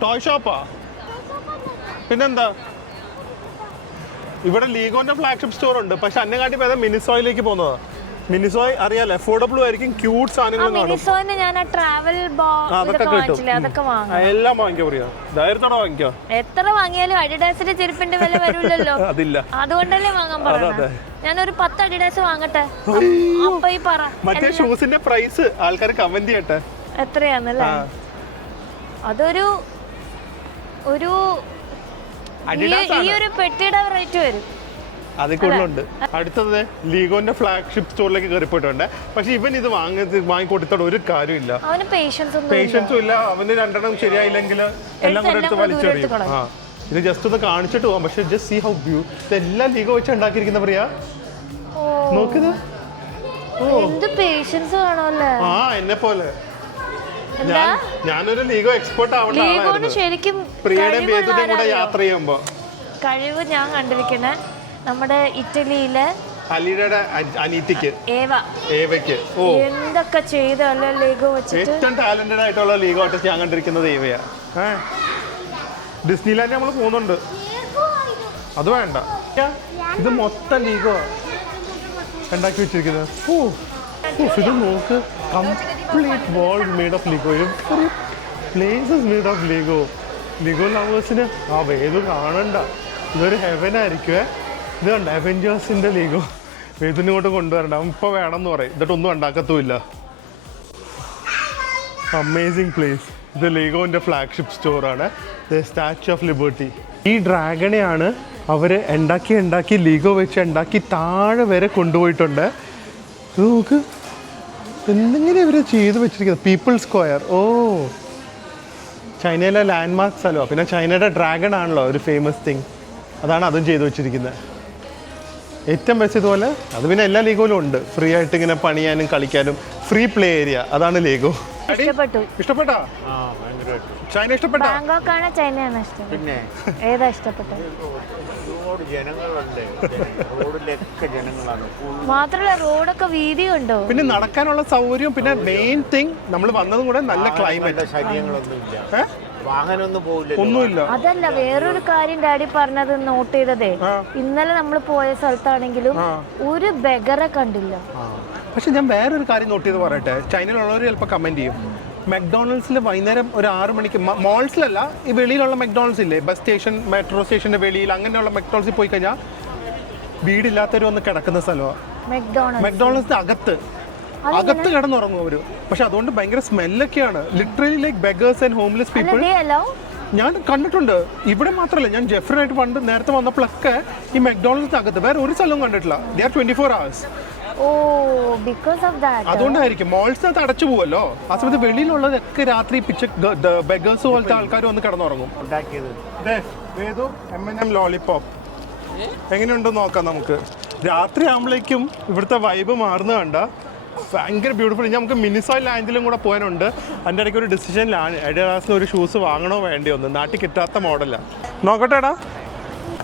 ടോയ് ഷോപ്പാ. പിന്നെന്താ? ഇവിടെ ലീഗോന്റെ ഫ്ലാഗ്ഷിപ്പ് സ്റ്റോർ ഉണ്ട്. പക്ഷെ അന്നേക്കാട്ടി പേരെ മിനിസോയിലേക്ക് പോകുന്നതാ. മിനിസോയ് അറിയാലോ, അഫോർഡബിൾ ആയിരിക്കും. ക്യൂട്ട് സാധനങ്ങൾ എല്ലാം വാങ്ങിക്കോ. പറയാ ധൈര്യത്തോടെ വാങ്ങിക്കോ. എത്ര വാങ്ങിയാലും അഡിഡാസിന്റെ ചെരുപ്പിന്റെ വില വരില്ലല്ലോ. അതില്ല, അതുകൊണ്ടല്ലേ വാങ്ങാൻ പറഞ്ഞത്. ഞാനൊരു 10 അഡിഡാസ് വാങ്ങട്ടെ. അപ്പൊ ഈ പറ മറ്റേ ഷൂസിന്റെ പ്രൈസ് ആൾക്കാർ കമന്റ് ചെയ്യട്ടെ എത്രയാന്നല്ലേ. അതൊരു ഈ ഒരു പെട്ടിയുടെ റേറ്റ് വരും. അതിൽ കൂടുതലുണ്ട്. അടുത്തത് ലീഗോന്റെ ഫ്ലാഗ്ഷിപ്പ് സ്റ്റോറിലേക്ക് കയറി പോയിട്ടുണ്ട്. പക്ഷെ ഇവൻ ഇത് വാങ്ങിക്കൊടുത്തോട് ഒരു കാര്യമില്ല, അവന് പേഷ്യൻസും ഇല്ല. അവന് രണ്ടെണ്ണം ശരിയായില്ലെങ്കിൽ എല്ലാം കൂടെ എടുത്ത് വലിച്ചെറിയും. ആ, ഇത് ജസ്റ്റ് ഒന്ന് കാണിച്ചിട്ട് പോവാം. പക്ഷെ ജസ്റ്റ് സീ ഹൗ വ്യൂ, ഇതെല്ലാം ലീഗോ വെച്ച് ഉണ്ടാക്കിയിരിക്കുന്ന പറയാ. നോക്കിത്, എന്ത് പേഷ്യൻസ് കാണുമല്ലേ. ആ എന്നെ പോലെ ഞാനൊരു ലീഗോ എക്സ്പേർട്ട് ആവണ്ട. ശരിക്കും പ്രിയയുടെയും വേദുടെയും കൂടെ യാത്ര ചെയ്യുമ്പോ കഴിവ് ഞാൻ കണ്ടിരിക്കണേ നമ്മുടെ ഇറ്റലിയിലെ അലിയുടെ അനീതിക്ക് ഏവയ്ക്ക് എന്തൊക്കെ ചെയ്തല്ലേ ലീഗോ വെച്ചിട്ട്. ഏറ്റവും ടാലന്റഡ് ആയിട്ടുള്ള ലീഗോ ആർട്ടിസ്റ്റ് ഞാൻ കണ്ടിരിക്കുന്നത് ഏവയാ. ഡിസ്നിലാൻഡ് നമ്മൾ പോകുന്നുണ്ട്, അത് വേണ്ട. ഇത് മൊത്തം ലീഗോ ഉണ്ടാക്കി വെച്ചിരിക്കുന്നത്. ഇത് നോക്ക്, complete world made of Lego. Every place is made of Lego. Lego ലവേഴ്സിന് ആ വേദു കാണണ്ട, ഇതൊരു ഹെവൻ ആയിരിക്കുവേ. ഇത് കണ്ട അവെഞ്ചേഴ്സിന്റെ ലീഗോ. വേദുവിനെ ഇങ്ങോട്ട് കൊണ്ടുവരണ്ട, അവൻ ഇപ്പോൾ വേണമെന്ന് പറയും, എന്നിട്ടൊന്നും ഉണ്ടാക്കത്തുമില്ല. Amazing place. ഇത് ലീഗോന്റെ ഫ്ലാഗ്ഷിപ്പ് സ്റ്റോറാണ്, ദ സ്റ്റാച്യു ഓഫ് ലിബർട്ടി. ഈ ഡ്രാഗണെയാണ് അവർ ഉണ്ടാക്കി ലീഗോ വെച്ച് ഉണ്ടാക്കി താഴെ വരെ കൊണ്ടുപോയിട്ടുണ്ട്. ഇത് നോക്ക്, എന്തെങ്കിലും ഇവർ ചെയ്ത് വെച്ചിരിക്കുന്നത്. പീപ്പിൾ സ്ക്വയർ, ഓ ചൈനയിലെ ലാൻഡ്മാർക്ക് സ്ഥലമാണ്. പിന്നെ ചൈനയുടെ ഡ്രാഗൺ ആണല്ലോ ഒരു ഫേമസ് തിങ്, അതാണ് അതും ചെയ്ത് വെച്ചിരിക്കുന്നത്. ഏറ്റവും ബെസ്റ്റ് ഇതുപോലെ അത് പിന്നെ എല്ലാ ലീഗോയിലും ഉണ്ട്, ഫ്രീ ആയിട്ട് ഇങ്ങനെ പണിയാനും കളിക്കാനും ഫ്രീ പ്ലേ ഏരിയ. അതാണ് ലീഗോ. ഇഷ്ടപ്പെട്ടാ? ചൈന ഇഷ്ടപ്പെട്ടാ? ബാങ്കോക്കാണ് ചൈനയാണ് ഇഷ്ടം? പിന്നെ ഏതാ ഇഷ്ടപ്പെട്ടത്? ഒരുപാട് ജനങ്ങളുണ്ട്, റോഡിലൊക്കെ ജനങ്ങളാണ്. മാത്രമല്ല റോഡൊക്കെ വീതി ഉണ്ടോ, പിന്നെ നടക്കാനുള്ള സൗകര്യം, പിന്നെ മെയിൻ തിങ് നമ്മൾ വന്നതും കൂടെ നല്ല ക്ലൈമറ്റ്. ശല്യങ്ങളൊന്നുമില്ല, വാഹനമൊന്നും പോകില്ല, ഒന്നുമില്ല. അതല്ല വേറൊരു കാര്യം ഡാഡി പറഞ്ഞത് നോട്ട് ചെയ്തതേ, ഇന്നലെ നമ്മൾ പോയ സ്ഥലത്താണെങ്കിലും ഒരു ബെഗറെ കണ്ടില്ല. പക്ഷെ ഞാൻ വേറൊരു കാര്യം നോട്ട് ചെയ്ത് പറയട്ടെ, ചൈനയിലുള്ളവർ ചിലപ്പോൾ കമൻറ്റ് ചെയ്യും, മെക്ഡോണൾഡ്സിൽ വൈകുന്നേരം ഒരു 6 മണിക്ക്, മോൾസിലല്ല ഈ വെളിയിലുള്ള മെക്ഡോണൾഡ്സ് ഇല്ലേ, ബസ് സ്റ്റേഷൻ മെട്രോ സ്റ്റേഷൻ്റെ വെളിയിൽ അങ്ങനെയുള്ള മെക്ഡോണൾഡ്സിൽ പോയി കഴിഞ്ഞാൽ വീടില്ലാത്തവർ വന്ന് കിടക്കുന്ന സ്ഥലമാണ് മെക്ഡോണൾഡ്സിന്റെ അകത്ത് കിടന്നുറങ്ങും അവര്. പക്ഷെ അതുകൊണ്ട് ഭയങ്കര സ്മെല്ലൊക്കെയാണ്, literally like beggars and homeless people. ഞാൻ കണ്ടിട്ടുണ്ട്, ഇവിടെ മാത്രമല്ല, ഞാൻ ജെഫ്രിനായിട്ട് പണ്ട് നേരത്തെ വന്നപ്പോഴൊക്കെ ഈ മെക്ഡോണൾഡ്സിന്റെ അകത്ത് വേറെ ഒരു സ്ഥലവും കണ്ടിട്ടില്ല. They are 24 hours. അതുകൊണ്ടായിരിക്കും മോൾസിനകത്ത് അടച്ചു പോവല്ലോ, ആ സമയത്ത് വെളിയിലുള്ളതൊക്കെ രാത്രി ബെഗേഴ്സ് പോലത്തെ ആൾക്കാർ വന്ന് കിടന്നുറങ്ങും. M&M ലോളിപോപ്പ് എങ്ങനെയുണ്ടെന്ന് നോക്കാം നമുക്ക്. രാത്രി ആകുമ്പോഴേക്കും ഇവിടുത്തെ വൈബ് മാറുന്ന കണ്ട ഭയങ്കര ബ്യൂട്ടിഫുൾ. ഇനി നമുക്ക് മിനിസോയ് ലാൻഡിലും കൂടെ പോകാനുണ്ട്. അതിൻ്റെ ഇടയ്ക്ക് ഒരു ഡിസിഷനിലാണ് എഡിഡാസിന് ഒരു ഷൂസ് വാങ്ങണോ വേണ്ടിയോ ഒന്ന്, നാട്ടിൽ കിട്ടാത്ത മോഡലാണ്. നോക്കട്ടെടാ,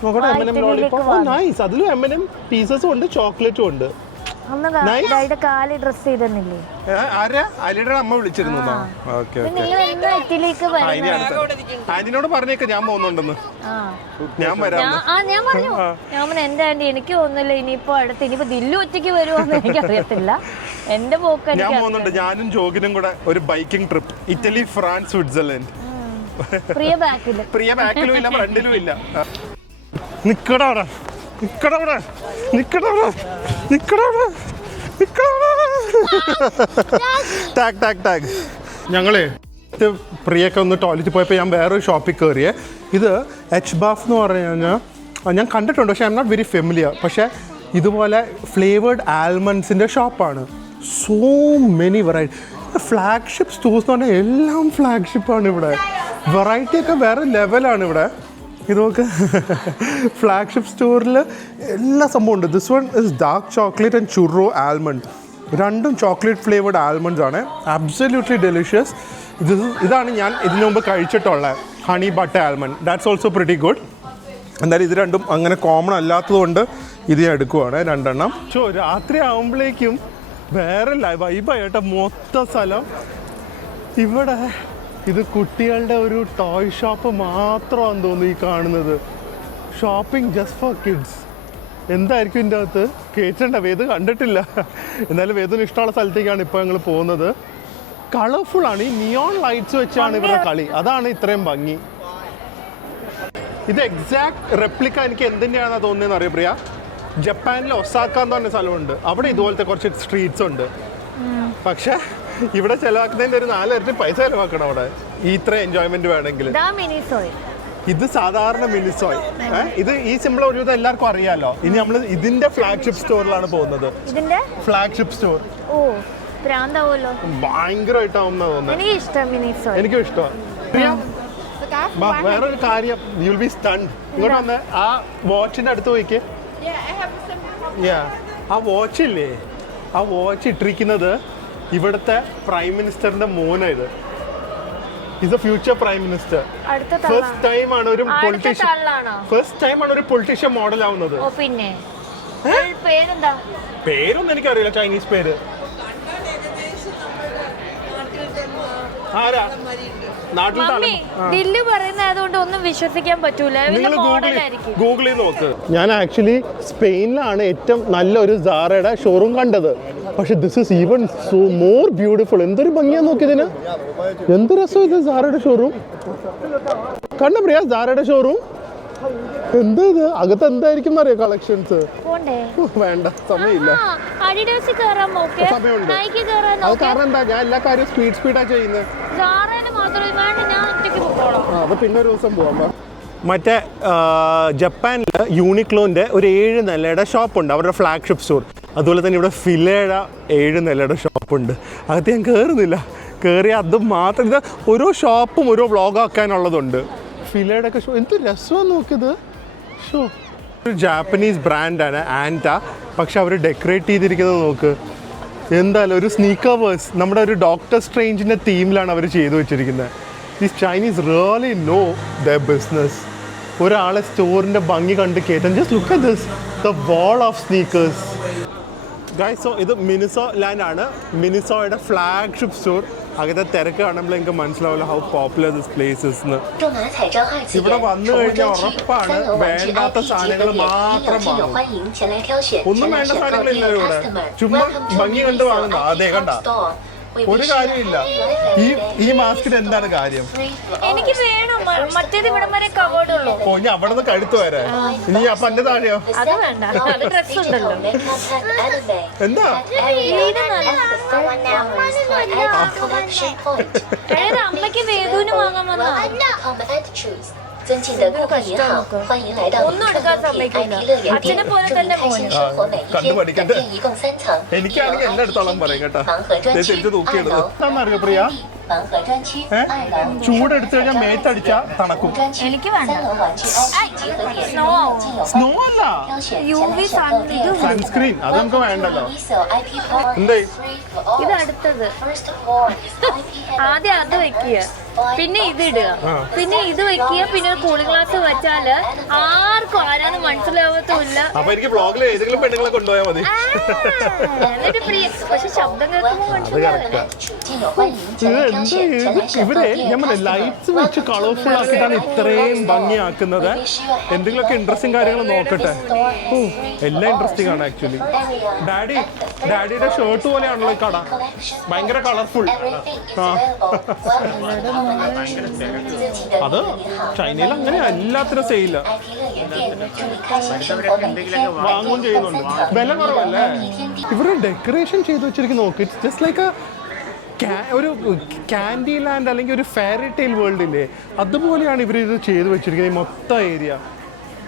നോക്കട്ടെ. M&M ലോളിപോപ്പ്, ഓ നൈസ്. അതിലും M&M പീസസും ഉണ്ട്, ചോക്ലേറ്റും ഉണ്ട്. അലിയുടെ അമ്മ വിളിച്ചിരുന്നു. ആന്റിനോട് പറഞ്ഞേക്ക് ഞാൻ പോകുന്നുണ്ടെന്ന്. ഞാൻ എന്റെ ആന്റി എനിക്ക് തോന്നുന്നില്ല ഇനിയിപ്പോ അടുത്ത് ഇനിയിപ്പോ ദില്ലു ഒറ്റയ്ക്ക് വരുമോന്ന് എനിക്കറിയത്തില്ല. എന്റെ പോക്ക് ഞാൻ പോകുന്നുണ്ട്, ഞാനും ജോഗിനും കൂടെ ഒരു biking trip, Italy, France, Switzerland. Priya ബാക്കിലും ഇല്ല, ഫ്രണ്ടിലും ഇല്ല. നിക്കടാ ഞങ്ങളെ പ്രിയൊക്കെ ഒന്ന് ടോയ്ലറ്റിൽ പോയപ്പോൾ ഞാൻ വേറൊരു ഷോപ്പിൽ കയറിയേ. ഇത് എച്ച് ബാഫ് എന്ന് പറഞ്ഞു കഴിഞ്ഞാൽ ഞാൻ കണ്ടിട്ടുണ്ട്, പക്ഷേ I am not very familiar. പക്ഷേ ഇതുപോലെ ഫ്ലേവേർഡ് ആൽമണ്ട്സിൻ്റെ ഷോപ്പാണ്. So many variety flagship stores എന്ന് പറഞ്ഞാൽ എല്ലാം ഫ്ലാഗ്ഷിപ്പാണ് ഇവിടെ. വെറൈറ്റി ഒക്കെ വേറെ ലെവലാണ് ഇവിടെ. ഇതൊക്കെ ഫ്ലാഗ്ഷിപ്പ് സ്റ്റോറിൽ എല്ലാ സംഭവം ഉണ്ട്. This one is dark chocolate and churro almond. രണ്ടും ചോക്ലേറ്റ് ഫ്ലേവേർഡ് ആൽമണ്ട്സ് ആണ്, അബ്സല്യൂട്ട്ലി ഡെലിഷ്യസ്. ഇതാണ് ഞാൻ ഇതിനു മുമ്പ് കഴിച്ചിട്ടുള്ള honey butter almond. That's also pretty good. എന്തായാലും ഇത് രണ്ടും അങ്ങനെ കോമൺ അല്ലാത്തതുകൊണ്ട് ഇത് ഞാൻ എടുക്കുവാണ് 2 എണ്ണം. രാത്രി ആകുമ്പോഴേക്കും വേറെ വൈബായിട്ടോ മൊത്തം സ്ഥലം. ഇവിടെ ഇത് കുട്ടികളുടെ ഒരു ടോയ് ഷോപ്പ് മാത്രമാണെന്ന് തോന്നുന്നു ഈ കാണുന്നത്. Shopping just for kids. എന്തായിരിക്കും ഇതിൻ്റെ അകത്ത് കേട്ടിട്ടുണ്ട്, വേദു കണ്ടിട്ടില്ല. എന്നാലും വേദുവിന് ഇഷ്ടമുള്ള സ്ഥലത്തേക്കാണ് ഇപ്പോൾ ഞങ്ങൾ പോകുന്നത്. കളർഫുള്ളാണ്, ഈ നിയോൺ ലൈറ്റ്സ് വെച്ചാണ് ഇവരുടെ കളി, അതാണ് ഇത്രയും ഭംഗി. ഇത് എക്സാക്ട് റെപ്ലിക്ക എനിക്ക് എന്തിൻ്റെയാണെന്ന് തോന്നുന്നതെന്ന് അറിയാം പ്രിയ, ജപ്പാനിലെ ഒസാക്ക എന്ന് പറഞ്ഞ സ്ഥലമുണ്ട്, അവിടെ ഇതുപോലത്തെ കുറച്ച് സ്ട്രീറ്റ്സ് ഉണ്ട്. പക്ഷേ ഇവിടെ ചിലവാക്കുന്നതിൻ്റെ ഒരു 4 ഇരട്ടി പൈസ ചിലവാക്കണം അവിടെ, ഈ ഇത്ര എൻജോയ്മെന്റ് വേണമെങ്കിൽ. ഇത് സാധാരണ മിനിസോയ്. ഇത് ഈ സിമ്പിൾ ഒരു വിധം എല്ലാവർക്കും അറിയാലോ. ഇനി നമ്മൾ ഇതിന്റെ ഫ്ലാഗ്ഷിപ്പ് സ്റ്റോറിലാണ് പോകുന്നത്. ഇതിന്റെ ഫ്ലാഗ്ഷിപ്പ് സ്റ്റോർ ഓ പ്രാന്താവുമല്ലോ. ഭയങ്കരമായിട്ടാവുന്ന തോന്നുന്നത്. എനിക്ക് ഇഷ്ടം മിനിസോയ്. എനിക്കും ഇഷ്ടമാണ്. വേറൊരു കാര്യം, യു വിൽ ബി സ്റ്റണ്ട്. ഇങ്ങോട്ട് വന്ന് ആ വാച്ചിന്റെ അടുത്ത് പോയിക്ക്. ആ വാച്ച് ഇല്ലേ, ആ വാച്ച് ഇട്ടിരിക്കുന്നത് ഇവിടുത്തെ പ്രൈം മിനിസ്റ്ററിന്റെ മോനാ. ഇത് is A future prime minister. First time ആണ് ഒരു പൊളിറ്റീഷ്യൻ മോഡൽ ആവുന്നത്. പിന്നെ പേരെന്താ? പേരൊന്നും എനിക്കറിയില്ല, ചൈനീസ് പേര്. ആരാ? നാട്ടിൽ ദില്ലി പറയുന്നതുകൊണ്ട് ഒന്നും വിശ്വസിക്കാൻ പറ്റൂല. ഗൂഗിൾ ചെയ്ത് നോക്ക്. ഞാൻ ആക്ച്വലി സ്പെയിനിലാണ് ഏറ്റവും നല്ലൊരു സാറയുടെ ഷോറൂം കണ്ടത്. പക്ഷെ this is even so more beautiful. എന്തൊരു ഭംഗിയാ നോക്കിയതിന്. എന്ത് രസം ഇത് സാറയുടെ ഷോറൂം. കണ്ട പ്രിയ സാറയുടെ ഷോറൂം. എന്താ ഇത്? അകത്ത് എന്തായിരിക്കും അറിയോ കളക്ഷൻസ്? വേണ്ട, സമയമില്ല. സമയമുണ്ട്. അത് കാരണം എന്താ, ഞാൻ എല്ലാ കാര്യവും സ്പീഡാ ചെയ്യുന്നത്. അപ്പൊ പിന്നെ ഒരു ദിവസം പോവാം. മറ്റേ ജപ്പാനിൽ യൂണിക്ലോന്റെ ഒരു 7 നിലയുടെ ഷോപ്പുണ്ട്, അവരുടെ ഫ്ലാഗ്ഷിപ്പ് സ്റ്റോർ. അതുപോലെ തന്നെ ഇവിടെ ഫിലേയുടെ 7 നിലയുടെ ഷോപ്പുണ്ട്. അകത്ത് ഞാൻ കയറുന്നില്ല. കയറിയ അത് മാത്രം, ഇത് ഓരോ ഷോപ്പും ഓരോ വ്ളോഗാക്കാനുള്ളതുണ്ട്. ഫിലേയുടെ ഒക്കെ ഷോ എന്ത് രസമാണ് നോക്കിയത്. ഷോ ഒരു ജാപ്പനീസ് ബ്രാൻഡാണ് ആൻറ്റ. പക്ഷെ അവർ ഡെക്കറേറ്റ് ചെയ്തിരിക്കുന്നത് നോക്ക്. എന്തായാലും ഒരു സ്നീക്കേഴ്സ് നമ്മുടെ ഒരു ഡോക്ടർ സ്ട്രേഞ്ചിൻ്റെ തീമിലാണ് അവർ ചെയ്തു വെച്ചിരിക്കുന്നത്. These Chinese really know the business. ഒരാളെ സ്റ്റോറിൻ്റെ ഭംഗി കണ്ട് കയറ്റാൻ. Just look at this, the wall of sneakers. Guys, so ഇത് മിനിസോ ലാൻഡ് ആണ്, മിനിസോയുടെ ഫ്ലാഗ്ഷിപ്പ് സ്റ്റോർ. അകത്തെ തിരക്ക് കാണുമ്പോൾ എനിക്ക് മനസ്സിലാവില്ല ഹൗ പോപ്പുലർ ദിസ് പ്ലേസസ് എന്ന്. ഇവിടെ വന്നു കഴിഞ്ഞാൽ ഉറപ്പാണ് വേണ്ടാത്ത സാധനങ്ങൾ മാത്രം വാങ്ങും. ഒന്നും വേണ്ട സാധനങ്ങളില്ല ഇവിടെ, ചുമ്മാ ഭംഗി കണ്ട് വാങ്ങുന്ന. അതെ കണ്ട, ഒരു കാര്യമില്ല. ഈ മാസ്കിന് എന്താണ് കാര്യം? എനിക്ക് വേണം, മറ്റേത് ഇവിടെ വരെ കവേർഡ് ഉള്ളൂ. ഓ, ഇനി അവിടെ നിന്ന് കഴുത്ത് വരെ. ഇനി അപ്പൊ എന്റെ താഴെയോ? അത് വേണ്ട, അത് ഡ്രസ് ഉണ്ടല്ലോ. എന്താ അമ്മയ്ക്ക് വേദൂന് വാങ്ങാൻ വന്ന ഒന്നും എടുക്കാൻ സമ്മതിക്കില്ല. അച്ഛനെ പോലെ തന്നെ കണ്ടു പഠിക്കട്ടെ. എനിക്കാണെങ്കിൽ എന്റെ അടുത്തോളം പറയും കേട്ടോ. തിരിച്ച് തൂക്കിയിടുന്നത് എന്താണെന്നറിയോ പ്രിയ? ചൂടെടുത്തു കഴിഞ്ഞാൽ മേത്തടിച്ചാ തണുക്കും. എനിക്ക് വേണ്ട. സ്നോ അല്ല, സൺസ്ക്രീൻ. അത് നമുക്ക് വേണ്ടല്ലോ. എന്തേ ഇത് അടുത്തത്? ആദ്യം അത് വെക്കുക, പിന്നെ ഇത് ഇടുക, പിന്നെ ഇത് വെക്കുക, പിന്നെ കൂളിംഗ് ഗ്ലാസ് വെച്ചാല് ആർക്കും ആരാന്ന് മനസ്സിലാവത്തുമില്ല. അപ്പൊ എനിക്ക് ബ്ലോഗിൽ ഏതെങ്കിലും പെണ്ണുങ്ങളെ കൊണ്ടുപോയാൽ മതി. പക്ഷെ ശബ്ദം കേൾക്കുമ്പോൾ മനസ്സിലാവില്ല. ഇവിടെ ഞാൻ ലൈറ്റ്സ് വെച്ച് കളർഫുൾ ആക്കിയിട്ടാണ് ഇത്രയും ഭംഗിയാക്കുന്നത്. എന്തെങ്കിലുമൊക്കെ ഇൻട്രസ്റ്റിംഗ് കാര്യങ്ങൾ നോക്കട്ടെ. ഓ, എല്ലാം ഇൻട്രസ്റ്റിംഗ് ആണ് ആക്ച്വലി. ഡാഡിയുടെ ഷർട്ട് പോലെയാണല്ലോ ഈ കട, ഭയങ്കര കളർഫുൾ. അത് ചൈനയിൽ അങ്ങനെ എല്ലാത്തിനും സെയില്ല, വാങ്ങുകയും ചെയ്യുന്നുണ്ട്. വില കുറവല്ലേ? ഇവര് ഡെക്കറേഷൻ ചെയ്ത് വെച്ചിരിക്കുന്ന നോക്ക്. ഇറ്റ്സ് ജസ്റ്റ് ലൈക്ക് ഒരു ക്യാൻഡി ലാൻഡ് അല്ലെങ്കിൽ ഒരു ഫെയറി ടെയിൽ വേൾഡ് ഇല്ലേ, അതുപോലെയാണ് ഇവർ ഇത് ചെയ്ത് വെച്ചിരിക്കുന്നത് ഈ മൊത്തം ഏരിയ.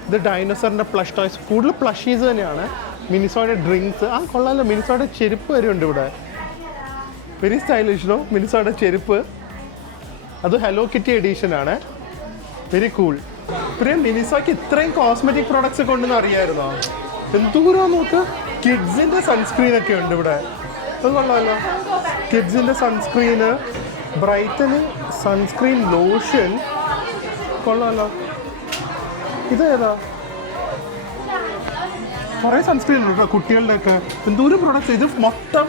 ഇത് ഡൈനോസറിൻ്റെ പ്ലഷ് ടോയ്സ്, കൂടുതൽ പ്ലഷീസ് തന്നെയാണ്. മിനിസോയുടെ ഡ്രിങ്ക്സ്, ആ കൊള്ളാമല്ലോ. മിനിസോയുടെ ചെരുപ്പ് വരെ ഉണ്ട് ഇവിടെ, വെരി സ്റ്റൈലിഷ്. മിനിസോയുടെ ചെരുപ്പ്, അത് ഹലോ കിറ്റി എഡീഷൻ ആണ്, വെരി കൂൾ. പ്രിയ, മിനിസോയ്ക്ക് ഇത്രയും കോസ്മെറ്റിക് പ്രോഡക്ട്സ് ഒക്കെ ഉണ്ടെന്ന് അറിയാമായിരുന്നോ? എന്തൂരോ നോക്ക്. കിഡ്സിൻ്റെ സൺസ്ക്രീൻ ഒക്കെ ഉണ്ട് ഇവിടെ, അത് കൊള്ളാമല്ലോ. കിഡ്സിൻ്റെ സൺസ്ക്രീന്, ബ്രൈറ്റന് സൺസ്ക്രീൻ ലോഷൻ, കൊള്ളാമല്ലോ. ഇതേതാ? കുറേ സൺസ്ക്രീൻ ഉണ്ട് കേട്ടോ കുട്ടികളുടെ ഒക്കെ. എന്തോരം പ്രോഡക്റ്റ്സ്. ഇത് മൊത്തം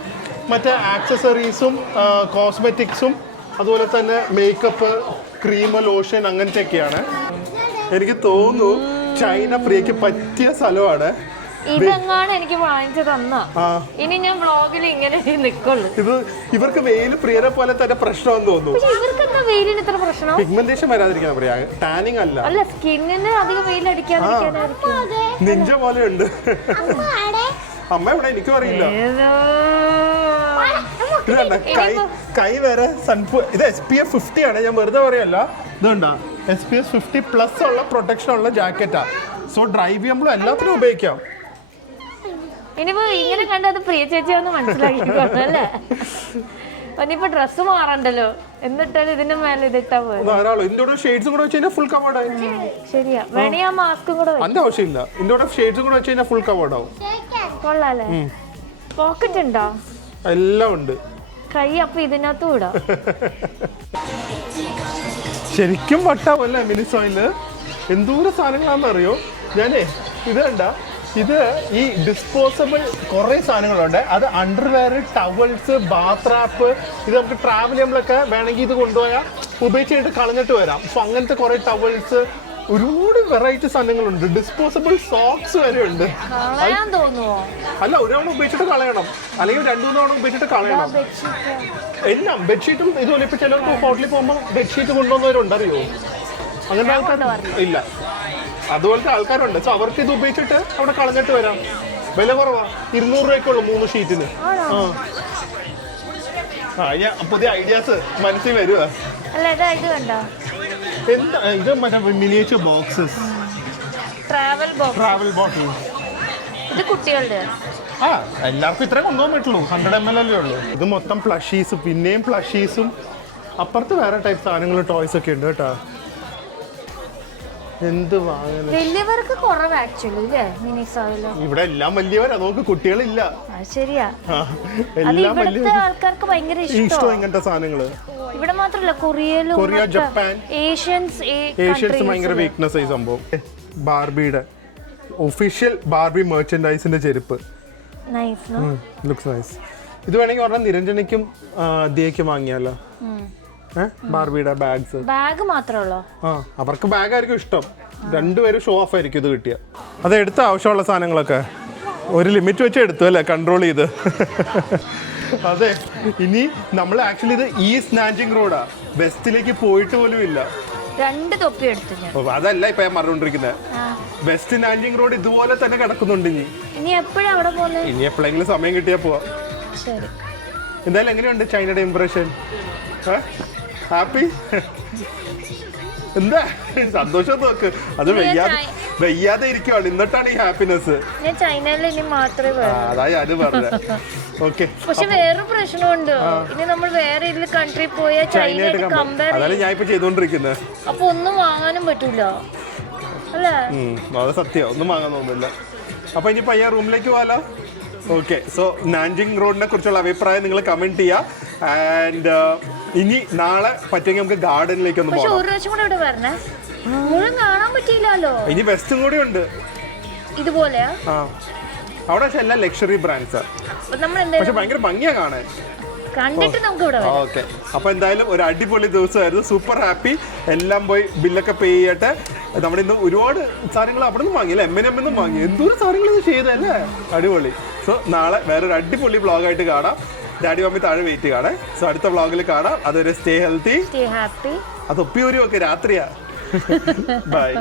മറ്റേ ആക്സസറീസും കോസ്മെറ്റിക്സും അതുപോലെ തന്നെ മേക്കപ്പ്, ക്രീം, ലോഷൻ അങ്ങനത്തെ ഒക്കെയാണ്. എനിക്ക് തോന്നുന്നു ചൈന പ്രിയക്ക് പറ്റിയ സ്ഥലമാണ്. ഇതെങ്ങാണ് എനിക്ക് വാങ്ങിച്ചു തന്ന. ഇനി ഞാൻ വ്ളോഗിൽ ഇങ്ങനെ നിൽക്കുള്ളൂ. ഇത് ഇവർക്ക് വെയിൽ പ്രിയരെ പോലെ തന്നെ പ്രശ്നമാണെന്ന് തോന്നുന്നു. ഇവർക്കെന്താ വെയിലിന് ഇത്ര പ്രശ്നം? പിഗ്മെന്റേഷൻ വരാതിരിക്കാൻ പറയാ, ടാനിങ് അല്ല. അല്ല, സ്കിന്നിന് അധികം വെയിൽ അടിക്കാതിരിക്കാനായിരിക്കും. നിഞ്ച പോലെ ഉണ്ട്. അമ്മ ഇവിടെ എനിക്കും അറിയില്ല. ഇത് കൈ വരെ സൺപൂ. ഇത് SPF 50 ആണ്, ഞാൻ വെറുതെ പറയല്ല. ഇതുണ്ടാ SPF 50+ ഉള്ള പ്രൊട്ടക്ഷൻ ഉള്ള ജാക്കറ്റാ. സോ ഡ്രൈവ് ചെയ്യുമ്പോൾ എല്ലാത്തിനും ഉപയോഗിക്കാം. ഇനിയിപ്പോ ഇങ്ങനെ കണ്ടത് പ്രിയ ചേച്ചിയാന്ന് മനസ്സിലാക്കിക്കോളൂ അല്ലേ? ഇനിയിപ്പോ ഡ്രസ്സ് മാറണ്ടല്ലോ, എന്നിട്ടാലും ഇതിന്റെ മേലെ ഇതിട്ടാ പോയി. ധാരാളം. ഇതിന്റെ കൂടെ ഷെയ്ഡ്സും കൂടെ വെച്ച് കഴിഞ്ഞാൽ ഫുൾ കവേർഡ് ആയി. ശരിയാ, വേണേ ആ മാസ്കും കൂടെ അതിന്റെ ആവശ്യമില്ല. ഇതിന്റെ കൂടെ ഷെയ്ഡ്സും കൂടെ വെച്ച് കഴിഞ്ഞാൽ ഫുൾ കവേർഡ് ആവും. കൊള്ളാല്ലേ? പോക്കറ്റ് ഉണ്ടോ? എല്ലാം ഉണ്ട്. കൈ അപ്പൊ ഇതിനകത്ത് വിടാം. ശരിക്കും വട്ടാവല്ലേ മിനിസോയില്? എന്തോരം സാധനങ്ങളാണെന്നറിയോ? ഞാനേ ഇത് കണ്ട, ഇത് ഈ ഡിസ്പോസബിൾ കുറേ സാധനങ്ങളുണ്ട്. അത് അണ്ടർവെയർ, ടവൽസ്, ബാത്ത് റാപ്പ്. ഇത് നമുക്ക് ട്രാവൽ ചെയ്യുമ്പോഴൊക്കെ വേണമെങ്കിൽ ഇത് കൊണ്ടുപോയാൽ ഉപയോഗിച്ചിട്ട് കളഞ്ഞിട്ട് വരാം. സോ അങ്ങനത്തെ കുറേ ടവൽസ്, ഒരുപാട് വെറൈറ്റി സാധനങ്ങളുണ്ട്. ഡിസ്പോസബിൾ സോക്സ് വരെ ഉണ്ട്. കളയാൻ തോന്നുവോ? അല്ല, ഒരു തവണ ഉപയോഗിച്ചിട്ട് കളയണം, അല്ലെങ്കിൽ 2-3 തവണ ഉപയോഗിച്ചിട്ട് കളയണം. എല്ലാം ബെഡ്ഷീറ്റും ഇതുപോലെ. ഇപ്പൊ ചിലർക്ക് ഹോട്ടലിൽ പോകുമ്പോൾ ബെഡ്ഷീറ്റ് കൊണ്ടുവന്നവരുണ്ട്, അറിയോ? അങ്ങനെ ആൾക്കാർ ഇല്ല, അതുപോലത്തെ ആൾക്കാരുണ്ട്. സോ അവർക്ക് ഇത് ഉപയോഗിച്ചിട്ട് അവിടെ കളഞ്ഞിട്ട് വരാം. വില കുറവാ, 200 രൂപയ്ക്കുള്ളൂ 3 ഷീറ്റിന്. ഞാൻ പുതിയ ഐഡിയാസ് മനസ്സിൽ വരുക. എന്താ ഇത്? മറ്റേ മിനിയേച്ചർ ബോക്സസ്, ട്രാവൽ ബോട്ടിൽ. ഇത് കുട്ടികളുടെ. എല്ലാവർക്കും ഇത്രേ കൊണ്ടുപോകാൻ പറ്റുള്ളൂ. 100 ml അല്ലേ ഉള്ളൂ. ഇത് മൊത്തം പ്ലഷീസ്, പിന്നെയും പ്ലഷീസും. അപ്പുറത്ത് വേറെ ടൈപ്പ് സാധനങ്ങൾ, ടോയ്സ് ഒക്കെ ഉണ്ട് കേട്ടോ. എന്ത് വാങ്ങാൻ വലിയവർക്ക് കുറവ് ആക്ച്വലി അല്ലേ മിനിസോയില്? ഇവിടെ എല്ലാം വലിയവരാ, നമുക്ക് കുട്ടികളില്ല. ശരിയാ, എല്ലാം ഇവിടുത്തെ ആൾക്കാർക്ക് ഭയങ്കര ഇഷ്ടം ഇങ്ങനത്തെ സാധനങ്ങള്. ഇവിടെ മാത്രല്ല, കൊറിയ, ജപ്പാൻ, ഏഷ്യൻസ് ഭയങ്കര വീക്ക്നെസ് ഈ സംഭവം. ബാർബിയുടെ ഒഫീഷ്യൽ ബാർബി മെർച്ചൻഡൈസിന്റെ ചെരുപ്പ്. Looks nice. ഇത് വേണമെങ്കിൽ പറഞ്ഞാൽ നിരഞ്ജനയ്ക്കും ദിയയ്ക്കും വാങ്ങിയാലോ? ബാർബിയുടെ ബാഗ് മാത്രമേ ഉള്ളൂ. അവർക്ക് ബാഗ് ആയിരിക്കും ഇഷ്ടം. രണ്ടുപേരും ഷോ ഓഫ് ആയിരിക്കും ഇത് കിട്ടിയ. അത് എടുത്ത ആവശ്യമുള്ള സാധനങ്ങളൊക്കെ ഒരു ലിമിറ്റ് വെച്ച് എടുത്തു അല്ലേ, കൺട്രോൾ ചെയ്ത്. അതെ, ഇനി നമ്മൾ ആക്ച്വലി ഇത് ഈ സ്നാച്ചിങ് റോഡാ, വെസ്റ്റിലേക്ക് പോയിട്ട് പോലും ഇല്ല. 2 തൊപ്പി എടുത്തു. അതല്ല ഇപ്പൊ ഞാൻ പറഞ്ഞോണ്ടിരിക്കുന്നത്. വെസ്റ്റ് നാഞ്ചിങ് റോഡ് ഇതുപോലെ തന്നെ കിടക്കുന്നുണ്ട്. ഇനി എപ്പോഴാ അവിടെ പോകുന്നത്? ഇനി എപ്പോഴെങ്കിലും സമയം കിട്ടിയാ പോവാ. എന്തായാലും എങ്ങനെയുണ്ട് ചൈനയുടെ ഇംപ്രഷൻ? ഹാപ്പി? എന്താ സന്തോഷം നോക്ക്. അത് വയ്യാതെ ഇരിക്കുവാണ്, എന്നിട്ടാണ് ഈ ഹാപ്പിനെസ്. അതാ ഞാനും പറഞ്ഞ. ഓക്കെ, പക്ഷെ വേറൊരു പ്രശ്നമുണ്ട്. ഇനി നമ്മൾ വേറെ ഏതെങ്കിലും കൺട്രി പോയാൽ ചൈനയായിട്ട് കമ്പയർ, അതാണ് ഞാൻ ഇപ്പൊ ചെയ്തോണ്ടിരിക്കുന്നത്. അപ്പൊ ഒന്നും വാങ്ങാനും പറ്റൂല അല്ലേ? അത് സത്യം, ഒന്നും വാങ്ങാൻ തോന്നുന്നില്ല. അപ്പൊ ഇനി പയ്യ റൂമിലേക്ക് പോവാലോ. ഓക്കെ, സോ നാഞ്ചിങ് റോഡിനെ കുറിച്ചുള്ള അഭിപ്രായം നിങ്ങൾ കമന്റ് ചെയ്യാം. ആൻഡ് ഇനി നാളെ പറ്റുമെങ്കിൽ നമുക്ക് ഗാർഡനിലേക്ക് ഒന്ന് പോകാം. ഒരു പ്രാവശ്യം കൂടെ ഇവിടെ വരണേ, മുഴുവൻ കാണാൻ പറ്റിയില്ലല്ലോ. ഇനി വെസ്റ്റും കൂടി ഉണ്ട് ഇതുപോലെയാ. അവിടെ പക്ഷെ എല്ലാം ലക്ഷറി ബ്രാൻഡ്സാ, പക്ഷെ ഭയങ്കര ഭംഗിയാ കാണാൻ. കണ്ടിട്ട് നമുക്ക് ഇവിടെ വരാം. ഓക്കെ, അപ്പൊ എന്തായാലും ഒരു അടിപൊളി ദിവസമായിരുന്നു. Super happy. എല്ലാം പോയി ബില്ലൊക്കെ പേ ചെയ്യട്ടെ. നമ്മുടെ ഇന്ന് ഒരുപാട് സാധനങ്ങൾ അവിടെ നിന്ന് വാങ്ങി അല്ലേ, M&M വാങ്ങി. എന്തോരം സാധനങ്ങൾ ഇത് ചെയ്തല്ലേ, അടിപൊളി. സോ നാളെ വേറൊരു അടിപൊളി വ്ളോഗായിട്ട് കാണാം. ഡാഡി മമ്മി താഴെ വെയിറ്റ് കാണേ. സോ അടുത്ത വ്ളോഗിൽ കാണാം. അതൊരു സ്റ്റേ ഹെൽത്തി, സ്റ്റേ ഹാപ്പി. അത് ഒപ്പിയൂരും ഒക്കെ രാത്രിയാ. ബൈ.